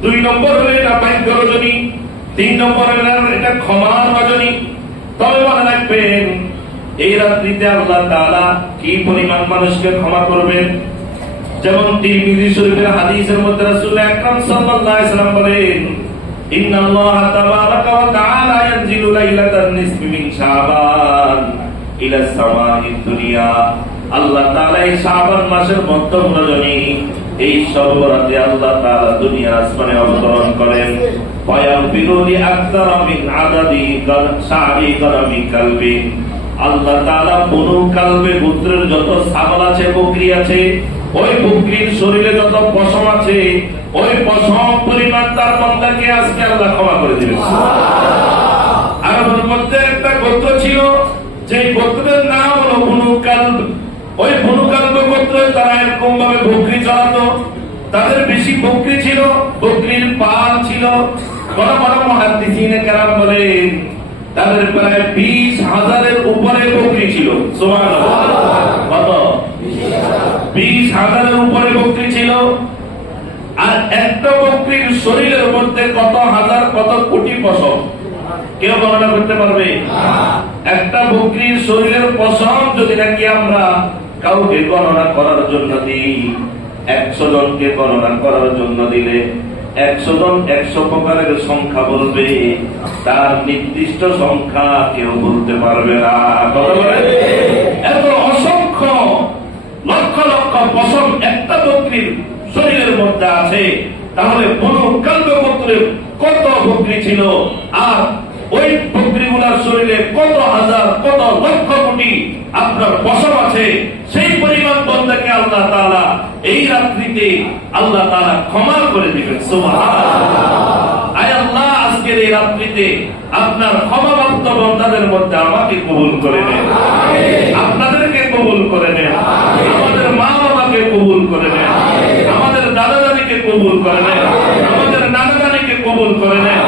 2 নম্বর হলো এটা ভাগ্য রজনী, 3 নম্বর হলো এটা ক্ষমার রজনী। তবে মনে রাখবেন এই রাত্রিতে আল্লাহ তাআলা কি পরিমাণ মানুষকে ক্ষমা করবেন। যেমন তিরমিজি শরীফের হাদিসের মধ্যে রাসূল আকরাম সাল্লাল্লাহু আলাইহি ওয়াসাল্লাম বলেন, ইন্নাল্লাহা তাবারাকা ওয়া তাআলা ইয়ানজিলু লাইলাতান নিসফি মিন শাবান ইলা সামাইদ দুনিয়া। আল্লাহ তাআলা এই শাবান মাসের মধ্যম রজনী, এই সর্বরাতে আল্লাহ তাআলা দুনিয়ার আসমানে অবতরণ করেন। ওয়ায়াগফিরু লি আকতারা মিন আদাদি শারি কারামি কালবি। আল্লাহ তাআলা বনু কালবে গোত্রের যত ছাগল আছে, বকরি আছে, ওই বকরির শরীরে যত পশম আছে, ওই পশম পরিমাণ তার বান্দাকে আজকে আল্লাহ ক্ষমা করে দিবেন। আরবের মধ্যে একটা গোত্র ছিল, যে গোত্রের নাম হলো বনু কালব। ওই বনু কালব গোত্রে তারা এরকম ভাবে বকরি চড়াতো, তাদের বেশি বকরি ছিল, বকরির পাল ছিল। বড় বড় মুহাদ্দিসিনে কেরাম বলেন তাদের প্রায় 20,000-এর উপরে বকরি ছিল। সুবহানাল্লাহ। কত? 20,000-এর উপরে বকরি ছিল। আর একটা বকরির শরীরের মধ্যে কত হাজার কত কোটি পশম, কেউ গণনা করতে পারবে? একটা বকরির শরীরের পশম যদি নাকি আমরা কাউকে গণনা করার জন্য দিই, 100 জনকে গণনা করার জন্য দিলে 100 জন 100 প্রকারের সংখ্যা বলবে, তার নির্দিষ্ট সংখ্যা কেউ বলতে পারবে না। এত অসংখ্য লক্ষ লক্ষ পশম একটা বকরির শরীরের মধ্যে আছে, তাহলে বনু কালব গোত্রের কত বকরি ছিল, আর ওই বকরিগুলার শরীরে কত হাজার কত লক্ষ কোটি আপনার পশম আছে। সেই পরিমাণ বান্দাকে আল্লাহ তাআলা এই রাত্রিতে আল্লাহ তাআলা ক্ষমা করে দিবেন। সুবহানাল্লাহ। আয় আল্লাহ, আজকের এই রাত্রিতে আপনার ক্ষমাপ্রাপ্ত বান্দাদের মধ্যে আমাকে কবুল করে নেন, আপনাদেরকে কবুল করে নেন, আমাদের মা বাবাকে কবুল করে নেন, আমাদের দাদা দাদিকে কবুল করে নেন, আমাদের নানা নানিকে কবুল করে নেন,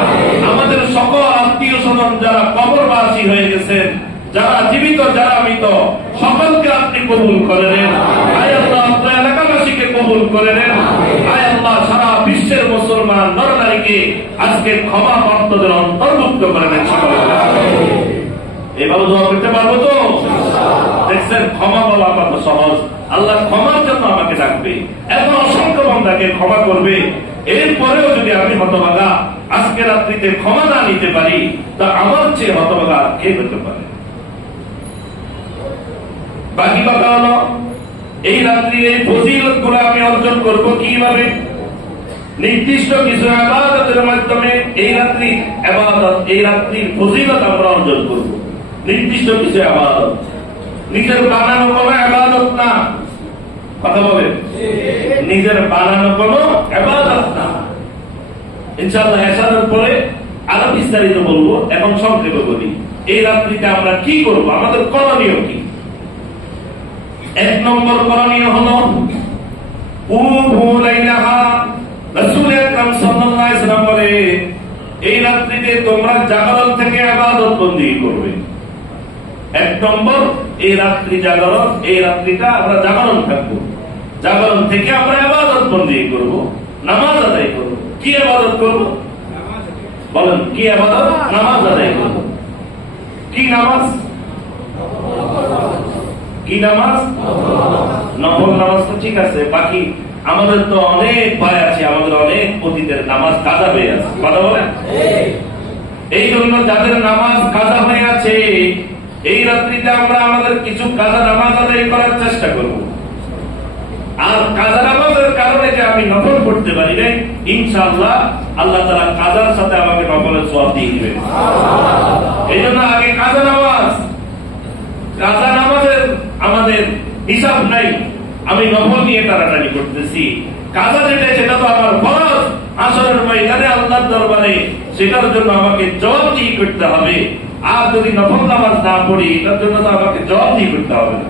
আমাদের সকল আত্মীয় স্বজন যারা কবরবাসী হয়ে গেছেন, যারা জীবিত যারা মৃত, সকলকে আপনি কবুল করে নেন। আয় আল্লাহ, আপনার এলাকাবাসীকে কবুল করে নেন। আয় আল্লাহ, সারা বিশ্বের মুসলমান নরনারীকে আজকে ক্ষমা প্রাপ্তদের অন্তর্ভুক্ত করে নেন। এভাবে দোয়া করতে পারবো তো? দেখছেন, ক্ষমা বলা কত সহজ। আল্লাহ ক্ষমার জন্য আমাকে ডাকবে, এত অসংখ্য বান্দাকে ক্ষমা করবে। এরপরেও যদি আমি হতভাগা আজকে রাত্রিতে ক্ষমা না নিতে পারি, তা আমার চেয়ে হতভাগা কে হতে পারে? বাকি কথা হলো, এই রাত্রি এই ফজিলত গুলো আমি অর্জন করব কিভাবে? নির্দিষ্ট কিছু ইবাদতের মাধ্যমে এই রাত্রির ফজিলত আমরা অর্জন করব। নির্দিষ্ট কিছু ইবাদত, নিজের বানানো কোনো ইবাদত না। কথা বলে, নিজের বানানো কোনো ইবাদত না। ইনশাআল্লাহ এশারের পরে আরো বিস্তারিত বলবো, এখন সংক্ষেপে বলি এই রাত্রিতে আমরা কি করব, আমাদের করণীয় কি। 1 নম্বর করণীয় হলো রাসূল আকরাম সাল্লাল্লাহু আলাইহি ওয়াসাল্লাম বলে, এই রাত্রিতে তোমরা জাগরণ থেকে ইবাদত বন্দেগী করবে। 1 নম্বর, এই রাত্রি জাগরণ, এই রাত্রিটা আমরা জাগরণ থাকবো, জাগরণ থেকে আমরা ইবাদত বন্দেগী করব, নামাজ আদায় করব। কি ইবাদত করব বলেন? কি ইবাদত? নামাজ আদায় করব। কি নামাজ? কি নামাজ? নফল নামাজ তো ঠিক আছে, বাকি আমাদের তো অনেক ভাই আছে, আমাদের অনেক অতীতের নামাজ কাজা হয়ে আছে। কথা বলেন? এই জন্য যাদের নামাজ কাজা হয়ে আছে, এই রাত্রিতে আমরা আমাদের কিছু কাজা নামাজ আদায় করার চেষ্টা করব। আর কাজা নামাজের কারণে যে আমি নফল পড়তে পারি না, ইনশাআল্লাহ আল্লাহ তাআলা কাজার সাথে আমাকে নফলের সওয়াব দিয়ে দিবেন। এই জন্য আগে কাজা নামাজের আমাদের হিসাব নাই, আমি নফল নিয়ে টানাটানি করতেছি। কাজা যেটা সেটা তো আমার ফরজ, হাসরের ময়দানে আল্লাহর দরবারে সেটার জন্য আমাকে জবাবদিহি করতে হবে। আর যদি নফল নামাজ না পড়ি এটার জন্য তো আমাকে জবাবদিহি করতে হবে না।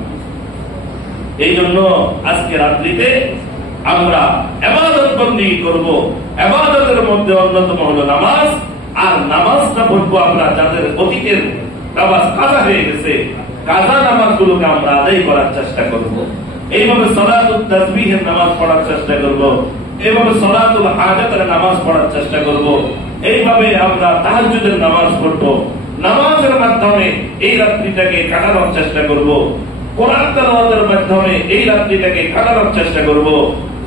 এই জন্য আজকে রাত্রিতে আমরা ইবাদত বন্দেগী করব। ইবাদতের মধ্যে অন্যতম হলো নামাজ। আর নামাজটা পড়বো আমরা যাদের অতীতের নামাজ কাজা হয়ে গেছে, কাজা নামাজগুলোকে আমরা আদায় করার চেষ্টা করব। এইভাবে সালাতুত তাসবিহের নামাজ পড়ার চেষ্টা করব, এইভাবে সালাতুল হাজাতের নামাজ পড়ার চেষ্টা করব, এইভাবে আমরা তাহাজ্জুদের নামাজ পড়ব। নামাজের মাধ্যমে এই রাত্রিটাকে কাটানোর চেষ্টা করব, কোরআন তেলাওয়াতের মাধ্যমে এই রাত্রিটাকে কাটানোর চেষ্টা করব,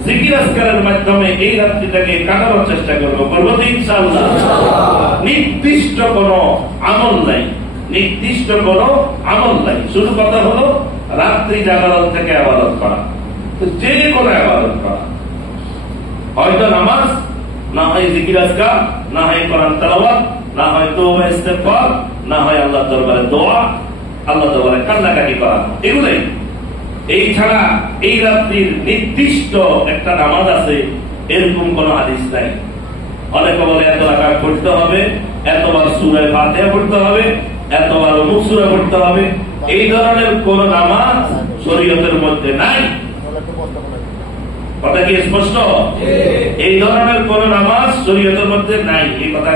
জিকির আজকারের মাধ্যমে এই রাত্রিটাকে কাটানোর চেষ্টা করব। করব তো ইনশাআল্লাহ। নির্দিষ্ট কোনো আমল নাই, নির্দিষ্ট কোনো আমল নাই, শুধু কথা হলো রাত্রি জাগরণ থেকে ইবাদত করা, যে কোনো ইবাদত করা, হয়তো নামাজ, না হয় জিকির আজকার, না হয় কোরআন তেলাওয়াত, না হয় তওবা ইস্তেগফার, না হয় আল্লাহর দরবারে দোয়া, আল্লাহর দরবারে কান্নাকাটি করা, এগুলাই। এই ছাড়া এই রাত্রির নির্দিষ্ট একটা নামাজ আছে এরকম কোন হাদিস নাই। অনেকে বলে এত রাকাত পড়তে হবে, এতবার সূরা ফাতিহা পড়তে হবে, এতবার অমুক সূরা পড়তে হবে, এই ধরনের কোন নামাজ শরীয়তের মধ্যে নাই। কথা কি স্পষ্ট? এই ধরনের কোন নামাজ শরীয়তের মধ্যে নাই, এই কথা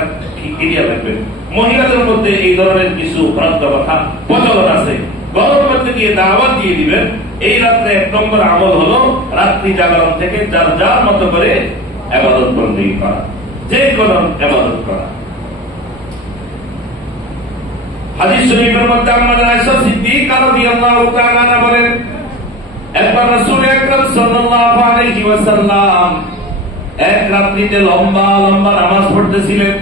ক্লিয়ার রাখবে। মহিলাদের মধ্যে এই ধরনের কিছু ভ্রান্ত কথা প্রচলন আছে। গরম মধ্যে গিয়ে দাওয়াত দিয়ে দিবেন। এই রাত্রে 1 নম্বর আমল হলো রাত্রি জাগরণ থেকে যার যার মতো করে ইবাদত বন্দেগী করা, যে কোন ইবাদত করা। হাদিস শরীফের মধ্যে আমাদের আয়েশা সিদ্দিকা রাদিয়াল্লাহু তাআলা আনহা বলেন, একবার রাসূল আকরাম সাল্লাল্লাহু আলাইহি ওয়াসাল্লাম এক রাত্রিতে লম্বা লম্বা নামাজ পড়তেছিলেন।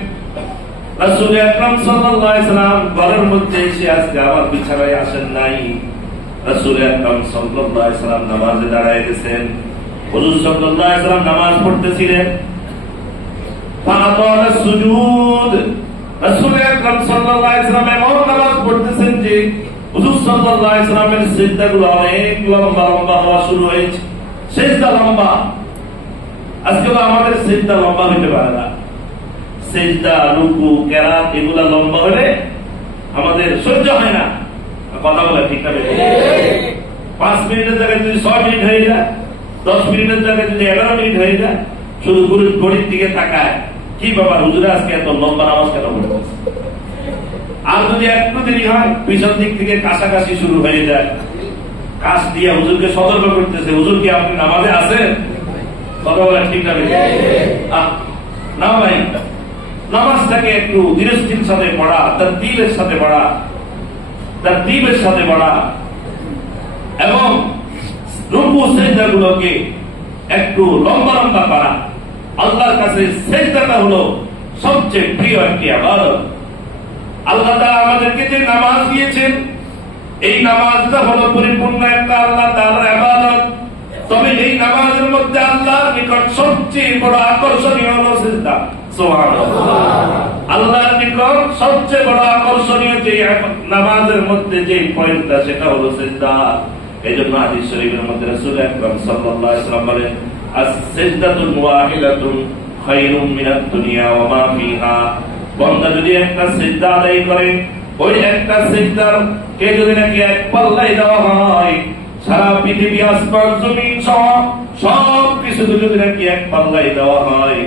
রাসূল আকরাম সাল্লাল্লাহু আলাইহি ওয়াসাল্লাম ঘরের মধ্যে এসে আজকে আবার বিছানায় আসেন নাই। রাসূল আকরাম সাল্লাল্লাহু আলাইহি ওয়াসাল্লাম নামাজে দাঁড়ায় গেছেন। হুজুর সাল্লাল্লাহু আলাইহি ওয়াসাল্লাম নামাজ পড়তেছিলেন। ফাতাওয়ালা সুজুদ, রাসূল আকরাম সাল্লাল্লাহু আলাইহি ওয়াসাল্লাম এমন নামাজ পড়তেছেন যে হুজুর সাল্লাল্লাহু আলাইহি ওয়াসাল্লামের সিজদাগুলো অনেক লম্বা লম্বা হওয়া শুরু হয়েছে। সিজদা লম্বা। আজকে আমাদের সিজদা লম্বা হইতে পারে না। সিজদা, রুকু, কিরাত এগুলা লম্বা হলে আমাদের সহ্য হয় না। কথা বলা ঠিক না? 5 মিনিটের জায়গায় যদি 6 মিনিট হয়ে যায়, 10 মিনিটের জায়গায় যদি 11 মিনিট হয়ে যায়, শুধু ঘড়ির দিকে তাকায়, কি ব্যাপার হুজুর আজকে এত লম্বা নামাজ কেন পড়তেছে? আর যদি একটু দেরি হয়, পিছন দিক থেকে কাছাকাছি শুরু হয়ে যায়, কাছ দিয়ে হুজুরকে সতর্ক করতেছে, হুজুর কি আপনি নামাজে আছেন? কথা বলা ঠিক না? না ভাই, নামাজটাকে একটু ধীরস্থির সাথে পড়া, তার দিলের সাথে পড়া, তার দিলের সাথে পড়া, এবং রুকু সিজদাগুলোকে একটু লম্বা লম্বা করা। আল্লাহর কাছে সিজদাটা হলো সবচেয়ে প্রিয় একটি ইবাদত। আল্লাহ তাআলা আমাদেরকে যে নামাজ দিয়েছেন, এই নামাজটা হলো পরিপূর্ণ একটা আল্লাহ তাআলার ইবাদত। তবে এই নামাজের মধ্যে আল্লাহর নিকট সবচেয়ে বড় আকর্ষণীয় হলো সিজদা। সুবহানাল্লাহ। আল্লাহর নিকট সবচেয়ে বড় আকর্ষণীয় যে নামাজের মধ্যে যে পয়েন্টটা, সেটা হলো সিজদা। এইজন্য হাদিস শরীফের মধ্যে রাসূল আকরাম সাল্লাল্লাহু আলাইহি ওয়াসাল্লাম বলেন, আস-সিজদাতুল ওয়াহিদাতুন খায়রুম মিনাদ দুনিয়া ওয়া মা ফিহা। বান্দা যদি একটা সিজদা আদায় করে, ওই একটা সিজদার কে যদি নাকি এক পাল্লায় দেওয়া হয়, সারা পৃথিবী আসমান জমিন সব কিছু যদি নাকি এক পাল্লায় দেওয়া হয়,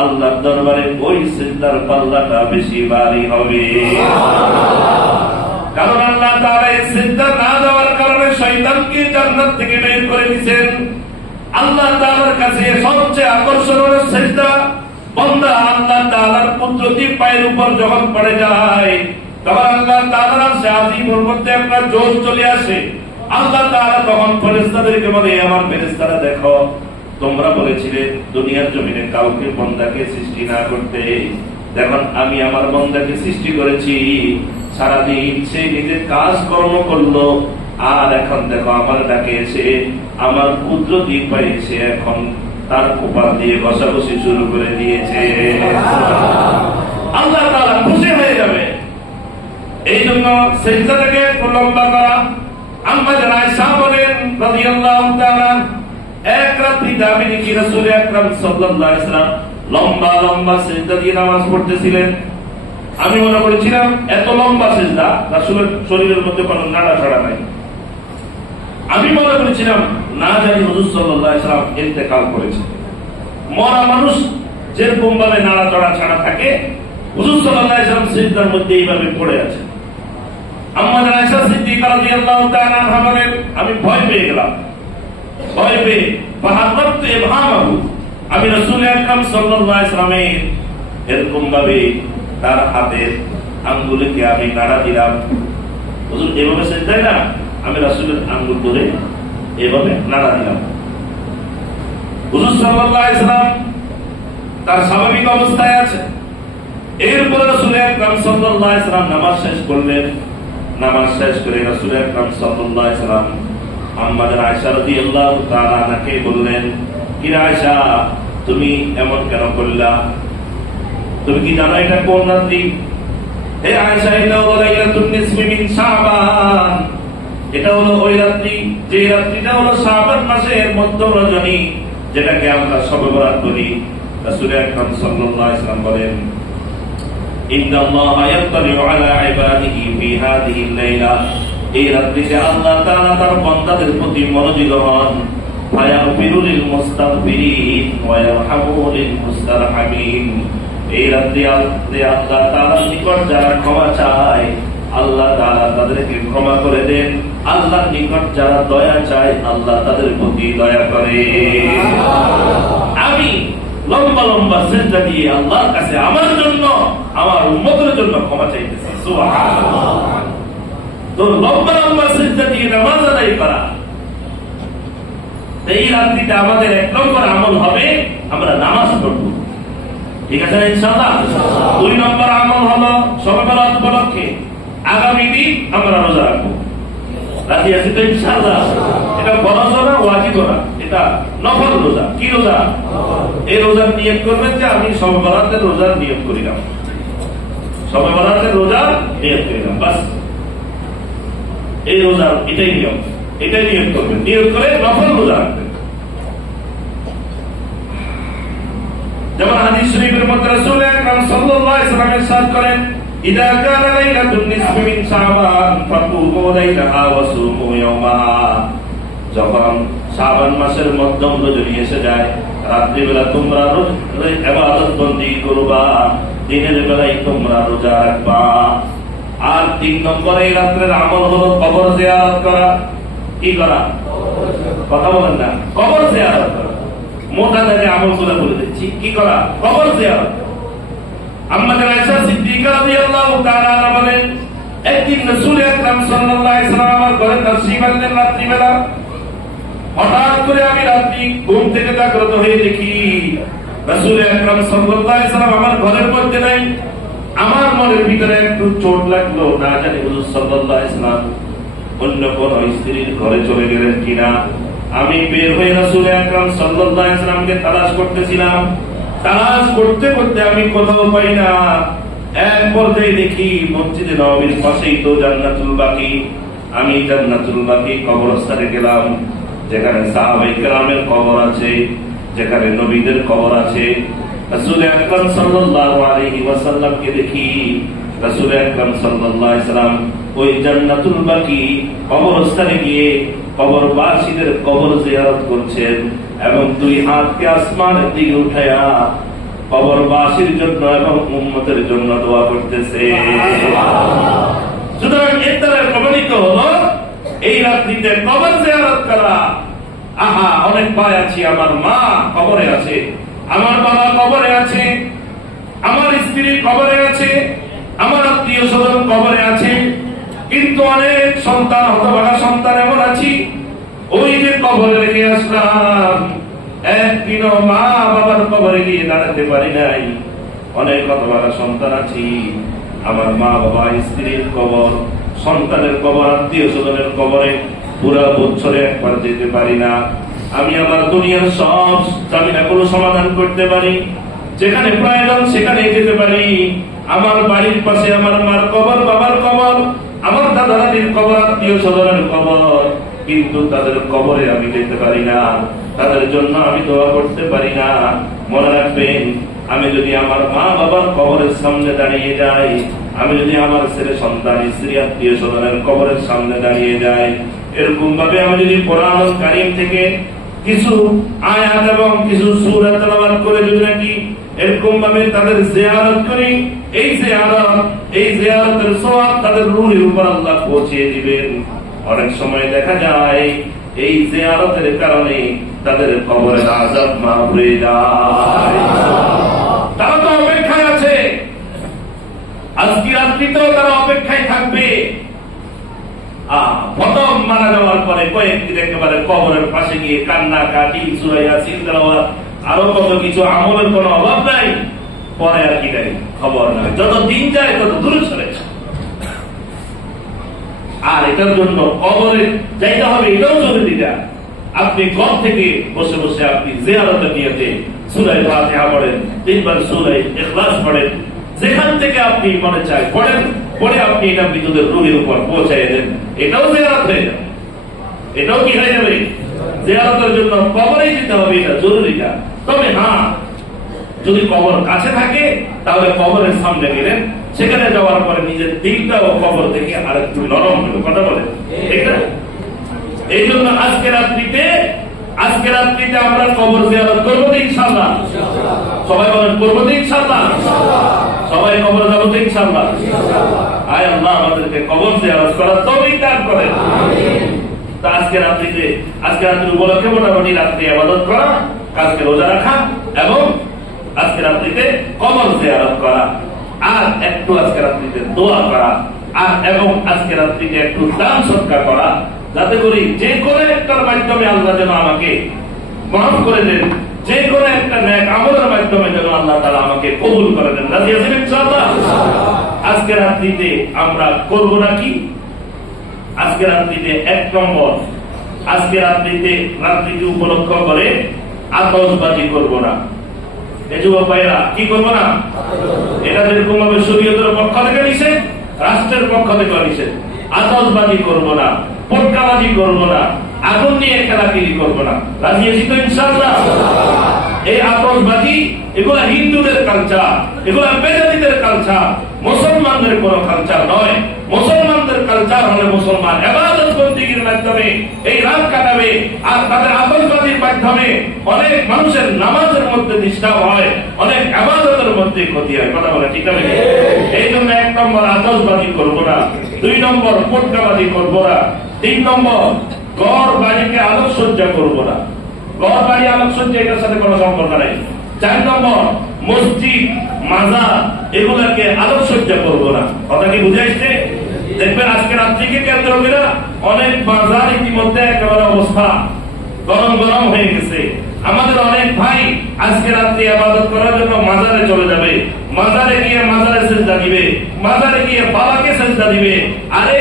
আল্লাহর দরবারে ওই সিজদার পাল্লাটা বেশি ভারী হবে। কারণ আল্লাহ তাআলা এই সিজদা না দেওয়ার কারণে শয়তানকে জান্নাত থেকে বের করে দিয়েছেন। আল্লাহ তাআলার কাছে সবচেয়ে আকর্ষণীয় সিজদা। বান্দা আল্লাহ তাআলার কুদরতি পায়ের উপর যখন পড়ে যায়, তখন আল্লাহ তাআলার আরশে আজিমের মধ্যে একটা জোশ চলে আসে। আল্লাহ তাআলা তখন ফেরেশতাদেরকে বলে, আমার ফেরেশতারা দেখো, তোমরা বলেছিলে দুনিয়ার জমিনে কাউকে বান্দাকে সৃষ্টি না করতে, দেখুন আমি আমার বান্দাকে সৃষ্টি করেছি। সারাদিন সে নিজের কাজ কর্ম করলো, আর এখন দেখো আমার ডাকে এসে আমার কুদরতি পায়ে এসে এখন তার কপাল দিয়ে ঘষাঘষি শুরু করে দিয়েছে। আল্লাহ তাআলা খুশি হয়ে যাবে। এই জন্য সিজদাটাকে লম্বা করা। আমাদের আয়েশা বলেন রাদিয়াল্লাহু তাআলা, এক রাত্রি দাবি দেখি রাসূল আকরাম সাল্লাল্লাহু আলাইহি ওয়াসাল্লাম লম্বা লম্বা সিজদা দিয়ে নামাজ পড়তেছিলেন। আমি মনে করেছিলাম এত লম্বা সিজদা, রাসূলের শরীরের মধ্যে কোনো নাড়াচাড়া নাই। আমি মনে করেছিলাম না জানি হুজুর সাল্লাল্লাহু আলাইহি ওয়াসাল্লাম ইন্তেকাল করেছে। মরা মানুষ যেরকম ভাবে নাড়াচাড়া ছাড়া থাকে, হুজুর সাল্লাল্লাহু আলাইহি ওয়াসাল্লাম সিজদার মধ্যে এইভাবে পড়ে আছে। আম্মা আয়েশা সিদ্দিকা রাদিয়াল্লাহু তাআলা আনহা বলেন, আমি ভয় পেয়ে গেলাম। ভয় পেয়ে ফাহাদাতু ইবহামাহু, আমি রাসূল আকরাম সাল্লাল্লাহু আলাইহি ওয়াসাল্লামের এরকম ভাবে তার হাতের আঙ্গুলকে আমি নাড়া দিলাম। হুজুর এভাবে সিজদায় না, আমি রাসূলের আঙ্গুল ধরে এভাবে নাড়া দিলাম। হুজুর সাল্লাল্লাহু আলাইহি ওয়াসাল্লাম তার স্বাভাবিক অবস্থায় আছে। এরপরে রাসূল আকরাম সাল্লাল্লাহু আলাইহি ওয়াসাল্লাম নামাজ শেষ করলেন। নামাজ শেষ করে রাসূল আকরাম সাল্লাল্লাহু আলাইহি ওয়াসাল্লাম আম্মা আয়েশা রাদিয়াল্লাহু তাআলা আনহাকে বললেন, কি আয়েশা, তুমি এমন কেন করলা? তুমি কি জানো এটা কোন রাত্রি? হে আয়েশা, এটা হলো লাইলাতুন নিসফি মিন শাবান। এটা হলো ওই রাত্রি, যে রাত্রিটা হলো শাবান মাসের মধ্য রজনী, যেটাকে আমরা শবে বরাত বলি। রাসূল আকরাম সাল্লাল্লাহু আলাইহি ওয়াসাল্লাম বলেন, ইন্নাল্লাহা ইয়াত্তালিউ আলা ইবাদিহি ফি হাযিহিল লাইলা, এই রাত্রিতে আল্লাহ তাআলা তার বান্দাদের প্রতি মনোযোগী হন। ফায়াগফিরু লিল মুস্তাগফিরিন ওয়া ইয়ারহামু লিল মুস্তারহামিন। এই রাত্রে আল্লাহ তাআলার নিকট যারা ক্ষমা চায়, আল্লাহ তাআলা তাদেরকে ক্ষমা করে দেন। আল্লাহর নিকট যারা দয়া চায়, আল্লাহ তাদের প্রতি দয়া করে। আমি লম্বা লম্বা সিজদা দিয়ে আল্লাহর কাছে আমার জন্য, আমার উম্মতের জন্য ক্ষমা চাইতেছি। সুবহানাল্লাহ। তো লম্বা লম্বা সিজদা দিয়ে নামাজ আদায় করা, এই রাত্রিতে আমাদের এক নম্বর আমল হবে, আমরা নামাজ পড়ব। ঠিক আছে ইনশাআল্লাহ। দুই নম্বর আমল হলো শবে বরাত উপলক্ষে আগামী দিন আমরা রোজা রাখবো। রাজি আছি তো ইনশাআল্লাহ? এটা ফরজ না ওয়াজিব না, এটা নফল রোজা। কি রোজা? এই রোজার নিয়ত করবেন যে আমি শবে বরাতের রোজার নিয়ত করিলাম, শবে বরাতের রোজার নিয়ত করিলাম, বাস। এই রোজার এটাই নিয়ম, এটাই নিয়ত করবেন। নিয়ত করে নফল রোজা রাখবেন। যেমন হাদিস শরীফের মধ্যে রাসূল আকরাম সাল্লাল্লাহু আলাইহি ওয়াসাল্লাম ইরশাদ করেন, ইযা কানা লাইলাতুন নিসফি মিন শাবান ফাকুমু লাইলাহা ওয়া সুমু ইয়াওমাহা। যখন শাবান মাসের মধ্যম রজনী এসে যায়, রাত্রিবেলা তোমরা ইবাদত বন্দি করবা, দিনের বেলায় তোমরা রোজা রাখবা। আর 3 নম্বরে রাত্রের আমল হলো কবর জিয়ারত করা। কি করা? কথা বলেন না। কবর জিয়ারত করা। মোটা দাগে আমলগুলো বলে দিচ্ছি। কি করা? কবর জিয়ারত। আম্মা আয়েশা সিদ্দিকা রাদিয়াল্লাহু তাআলা আনহা বলেন, একদিন রাসূল আকরাম সাল্লাল্লাহু আলাইহি ওয়াসাল্লাম আমার ঘরে তাশরীফ আনলেন রাত্রিবেলা। হঠাৎ করে আমি রাত্রি ঘুম থেকে জাগ্রত হয়ে দেখি রাসূল আকরাম সাল্লাল্লাহু আলাইহি ওয়াসাল্লাম আমার ঘরের মধ্যে নাই। আমার মনের ভিতরে একটু চোট লাগলো, না জানি হুজুর সাল্লাল্লাহু আলাইহি ওয়াসাল্লাম অন্য কোন স্ত্রীর ঘরে চলে গেলেন কিনা। আমি বের হয়ে রাসূল আকরাম সাল্লাল্লাহু আলাইহি ওয়াসাল্লামকে তালাশ করতেছিলাম। তালাশ করতে করতে আমি কোথাও পাই না। এক পর্যায়ে দেখি মসজিদে নববীর পাশেই তো জান্নাতুল বাকি। আমি জান্নাতুল বাকি কবরস্থানে গেলাম, যেখানে সাহাবায়ে কেরামের কবর আছে, যেখানে নবীদের কবর আছে। রাসূল আকরাম সাল্লাল্লাহু আলাইহি ওয়াসাল্লামকে দেখি, রাসূল আকরাম সাল্লাল্লাহু আলাইহি ওয়াসাল্লাম ওই জান্নাতুল বাকি কবরস্থানে গিয়ে কবরবাসীদের কবর জিয়ারত করছেন এবং 2 হাতকে আসমানের দিকে উঠায়া কবরবাসীর জন্য এবং উম্মতের জন্য দোয়া করতেছে। সুতরাং এর দ্বারা প্রমাণিত হলো এই রাত্রিতে কবর জিয়ারত করা। আহা, অনেক ভাই আছি, আমার মা কবরে আছে, আমার বাবা কবরে আছে, আমার স্ত্রী কবরে আছে, আমার আত্মীয় স্বজন কবরে আছে, কিন্তু অনেক সন্তান, হতভাগা সন্তান এমন আছি, ওই যে কবরে রেখে আসলাম, একদিনও মা বাবার কবরে গিয়ে দাঁড়াতে পারি নাই। অনেক হতভাগা সন্তান আছি, আমার মা বাবা, স্ত্রীর কবর, সন্তানের কবর, আত্মীয় স্বজনের কবরে পুরো বছরে একবার যেতে পারি না। আমি আমার দুনিয়ার সব চাবিনাগুলো সমাধান করতে পারি, যেখানে প্রয়োজন সেখানে যেতে পারি। আমার বাড়ির পাশে আমার মার কবর, বাবার কবর, আমার দাদা দাদির কবর, আত্মীয় স্বজনের কবর, কিন্তু তাদের কবরে আমি যেতে পারি না, তাদের জন্য আমি দোয়া করতে পারি না। মনে রাখবেন, আমি যদি আমার মা বাবার কবরের সামনে দাঁড়িয়ে যাই, আমি যদি আমার ছেলে সন্তান স্ত্রী আত্মীয় স্বজনের কবরের সামনে দাঁড়িয়ে যাই, এরকম ভাবে আমি যদি কোরআন কারীম থেকে কিছু আয়াত এবং কিছু সূরা তেলাওয়াত করে যদি নাকি এরকম ভাবে তাদের জিয়ারত করি, এই জিয়ারতের সওয়াব তাদের রূহের উপর আল্লাহ পৌঁছিয়ে দিবেন। অনেক সময় দেখা যায় এই জিয়ারতের কারণে তাদের কবরের আযাব মাফ হয়ে যায়। তারা তো অপেক্ষায় আছে, আজকে রাত্রিতেও তারা অপেক্ষায় থাকবে। প্রথম মারা যাওয়ার পরে কয়েকদিন একেবারে কবরের পাশে গিয়ে কান্না কাটি, সূরা ইয়াসিন তেলাওয়াত, আরো কত কিছু আমলের কোনো অভাব নাই। পরে আর কি নাই, খবর নাই। যত দিন যায় তত দূরে সরে যায়। আর এটার জন্য কবরে যাইতে হবে, এটাও জরুরি না। আপনি ঘর থেকে বসে বসে আপনি জিয়ারতের নিয়তে সূরা ফাতিহা পড়েন, 3 বার সূরা ইখলাস পড়েন, যেখান থেকে আপনি মনে চায় পড়েন, পড়ে আপনি এটা বিদ্যুতের রুহের উপর পৌঁছায় দেন, এটাও জিয়ারত হয়ে যাবে। এটাও কি হয়ে যাবে? জিয়ারতের জন্য কবরে যেতে হবে, এটা জরুরি না। তবে হ্যাঁ, যদি কবর কাছে থাকে তাহলে কবরের সামনে গেলেন, সেখানে যাওয়ার পরে নিজের দিকটা ও কবর থেকে আর একটু নরম হলো, কথা বলে ঠিক না? এই জন্য আজকে রাত্রিতে আমরা কবর জিয়ারত করবো তো ইনশাআল্লাহ। সবাই বলেন করবো তো ইনশাআল্লাহ। সবাই কবর যাবো তো ইনশাআল্লাহ। আয় আল্লাহ আমাদেরকে কবর জিয়ারত করার তৌফিক দান করেন। আজকে রাত্রি উপলক্ষে মোটামুটি রাত্রি ইবাদত করা, আজকে রোজা রাখা এবং আজকে রাত্রিতে কবর জিয়ারত করা, আর একটু আজকে রাত্রিতে দোয়া করা, আর এবং আজকে রাত্রিতে একটু দান সদকা করা, যাতে করি যে কোনো একটার মাধ্যমে আল্লাহ যেন আমাকে মাফ করে দেন, যে কোনো একটা নেক আমলের মাধ্যমে যেন আল্লাহ তাআলা আমাকে কবুল করে দেন। রাজি আছেন ইনশাআল্লাহ? আজকে রাত্রিতে আমরা করব নাকি? আজকে রাত্রিতে 1 নম্বর, আজকে রাত্রিকে উপলক্ষ করে আতশবাজি করব না। এই যুবক ভাইরা কি করবো না? এটা যেরকম ভাবে শরীয়তের পক্ষ থেকে নিষেধ, রাষ্ট্রের পক্ষ থেকে নিষেধ। আতশবাজি করবো না, পটকাবাজি করবো না, আগুন নিয়ে খেলাখেলি করবো না। রাজি আছি তো ইনশাআল্লাহ? এই আতশবাজি এগুলা হিন্দুদের কালচার, এগুলা বেদাতীদের কালচার, মুসলমানদের কোন কালচার নয়। মুসলমানদের কালচার হলে মুসলমান ইবাদত বন্দেগীর মাধ্যমে এই রাত কাটাবে, আর তাদের আতশবাজির মাধ্যমে অনেক মানুষের নামাজের মধ্যে ডিস্টার্ব হয়, অনেক ইবাদতের মধ্যে ক্ষতি হয়। কথা বলে ঠিক আছে? এই জন্য 1 নম্বর আতশবাজি করবো না, 2 নম্বর পটকাবাজি করবো না, 3 নম্বর ঘর বাড়িকে আলোকসজ্জা করবো না। ঘর বাড়ি আলোকসজ্জা এটার সাথে কোনো সম্পর্ক নাই। 4 নম্বর মসজিদ মাজার এগুলাকে আলোকসজ্জা করবো না। কথা কি বুঝাইছে? দেখবেন আজকে রাত্রিকে কেন্দ্র করে অনেক বাজার ইতিমধ্যে একেবারে অবস্থা গরম হয়ে গেছে। আমাদের অনেক ভাই আজকে রাত্রি ইবাদত করার জন্য মাজারে চলে যাবে, মাজারে গিয়ে মাজারে সিজদা দিবে, মাজারে গিয়ে বাবাকে সিজদা দিবে। আরে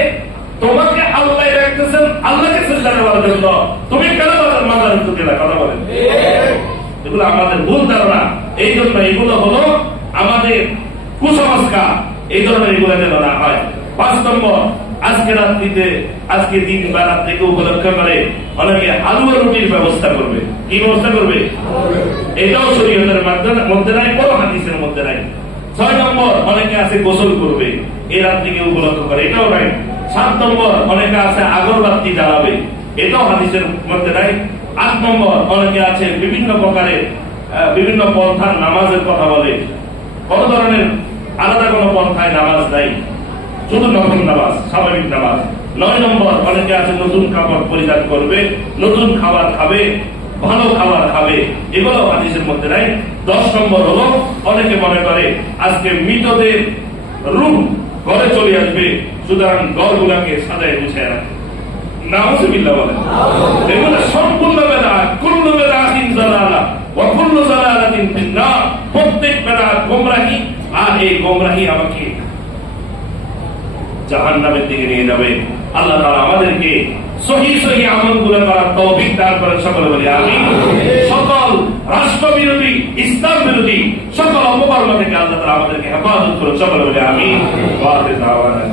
তোমাকে আল্লাহ রাখতেছেন আল্লাহকে সিজদা দেওয়ার জন্য, তুমি কেন মাজারে ঢুকে না? কথা বলেন। এগুলো আমাদের ভুল ধারণা। এই জন্য এগুলো হলো আমাদের কুসংস্কার, এই ধরনের এগুলো যেন না হয়। 5 নম্বর, আজকে দিন বা রাত্রিকে উপলক্ষ করে অনেকে হালুয়া রুটির ব্যবস্থা করবে। কি ব্যবস্থা করবে? এটাও শরীয়তের মধ্যে নাই, কোন হাদিসের মধ্যে নাই। 6 নম্বর, অনেকে আছে গোসল করবে এই রাত্রিকে উপলক্ষ করে, এটাও নাই। 7 নম্বর, অনেকে আছে আগরবাতি জ্বালাবে, এটাও হাদিসের মধ্যে নাই। 8 নম্বর, অনেকে আছে বিভিন্ন প্রকারের বিভিন্ন পন্থার নামাজের কথা বলে, কোন ধরনের আলাদা কোন পন্থায় নামাজ নাই, শুধু নফল নামাজ, স্বাভাবিক নামাজ। 9 নম্বর, অনেকে আছে নতুন কাপড় পরিধান করবে, নতুন খাবার খাবে, ভালো খাবার খাবে, এগুলো হাদিসের মধ্যে নাই। 10 নম্বর হলো অনেকে মনে করে আজকে মৃতদের রূপ ঘরে চলে আসবে, সুতরাং ঘরগুলাকে সাজায় গুছিয়ে রাখে। নাউযুবিল্লাহ বলেন। এগুলো সম্পূর্ণ বেদাত, কুল্লু বেদাতিন যালালা ওয়া কুল্লু যালালাতিন ফিন্নার। প্রত্যেক বেদাত গোমরাহি, আর এই গোমরাহি আমাকে জাহান্নামের দিকে নিয়ে যাবে। আল্লাহ তাআলা আমাদেরকে সহি আমলগুলো করার তৌফিক দান করেন। সকলে বলি আমিন। সকল রাষ্ট্র বিরোধী, ইসলাম বিরোধী সকল অপকর্ম থেকে আল্লাহ তাআলা আমাদেরকে হেফাজত করুন। সকলে বলি আমিন। ওয়া আখিরু দাওয়ানা।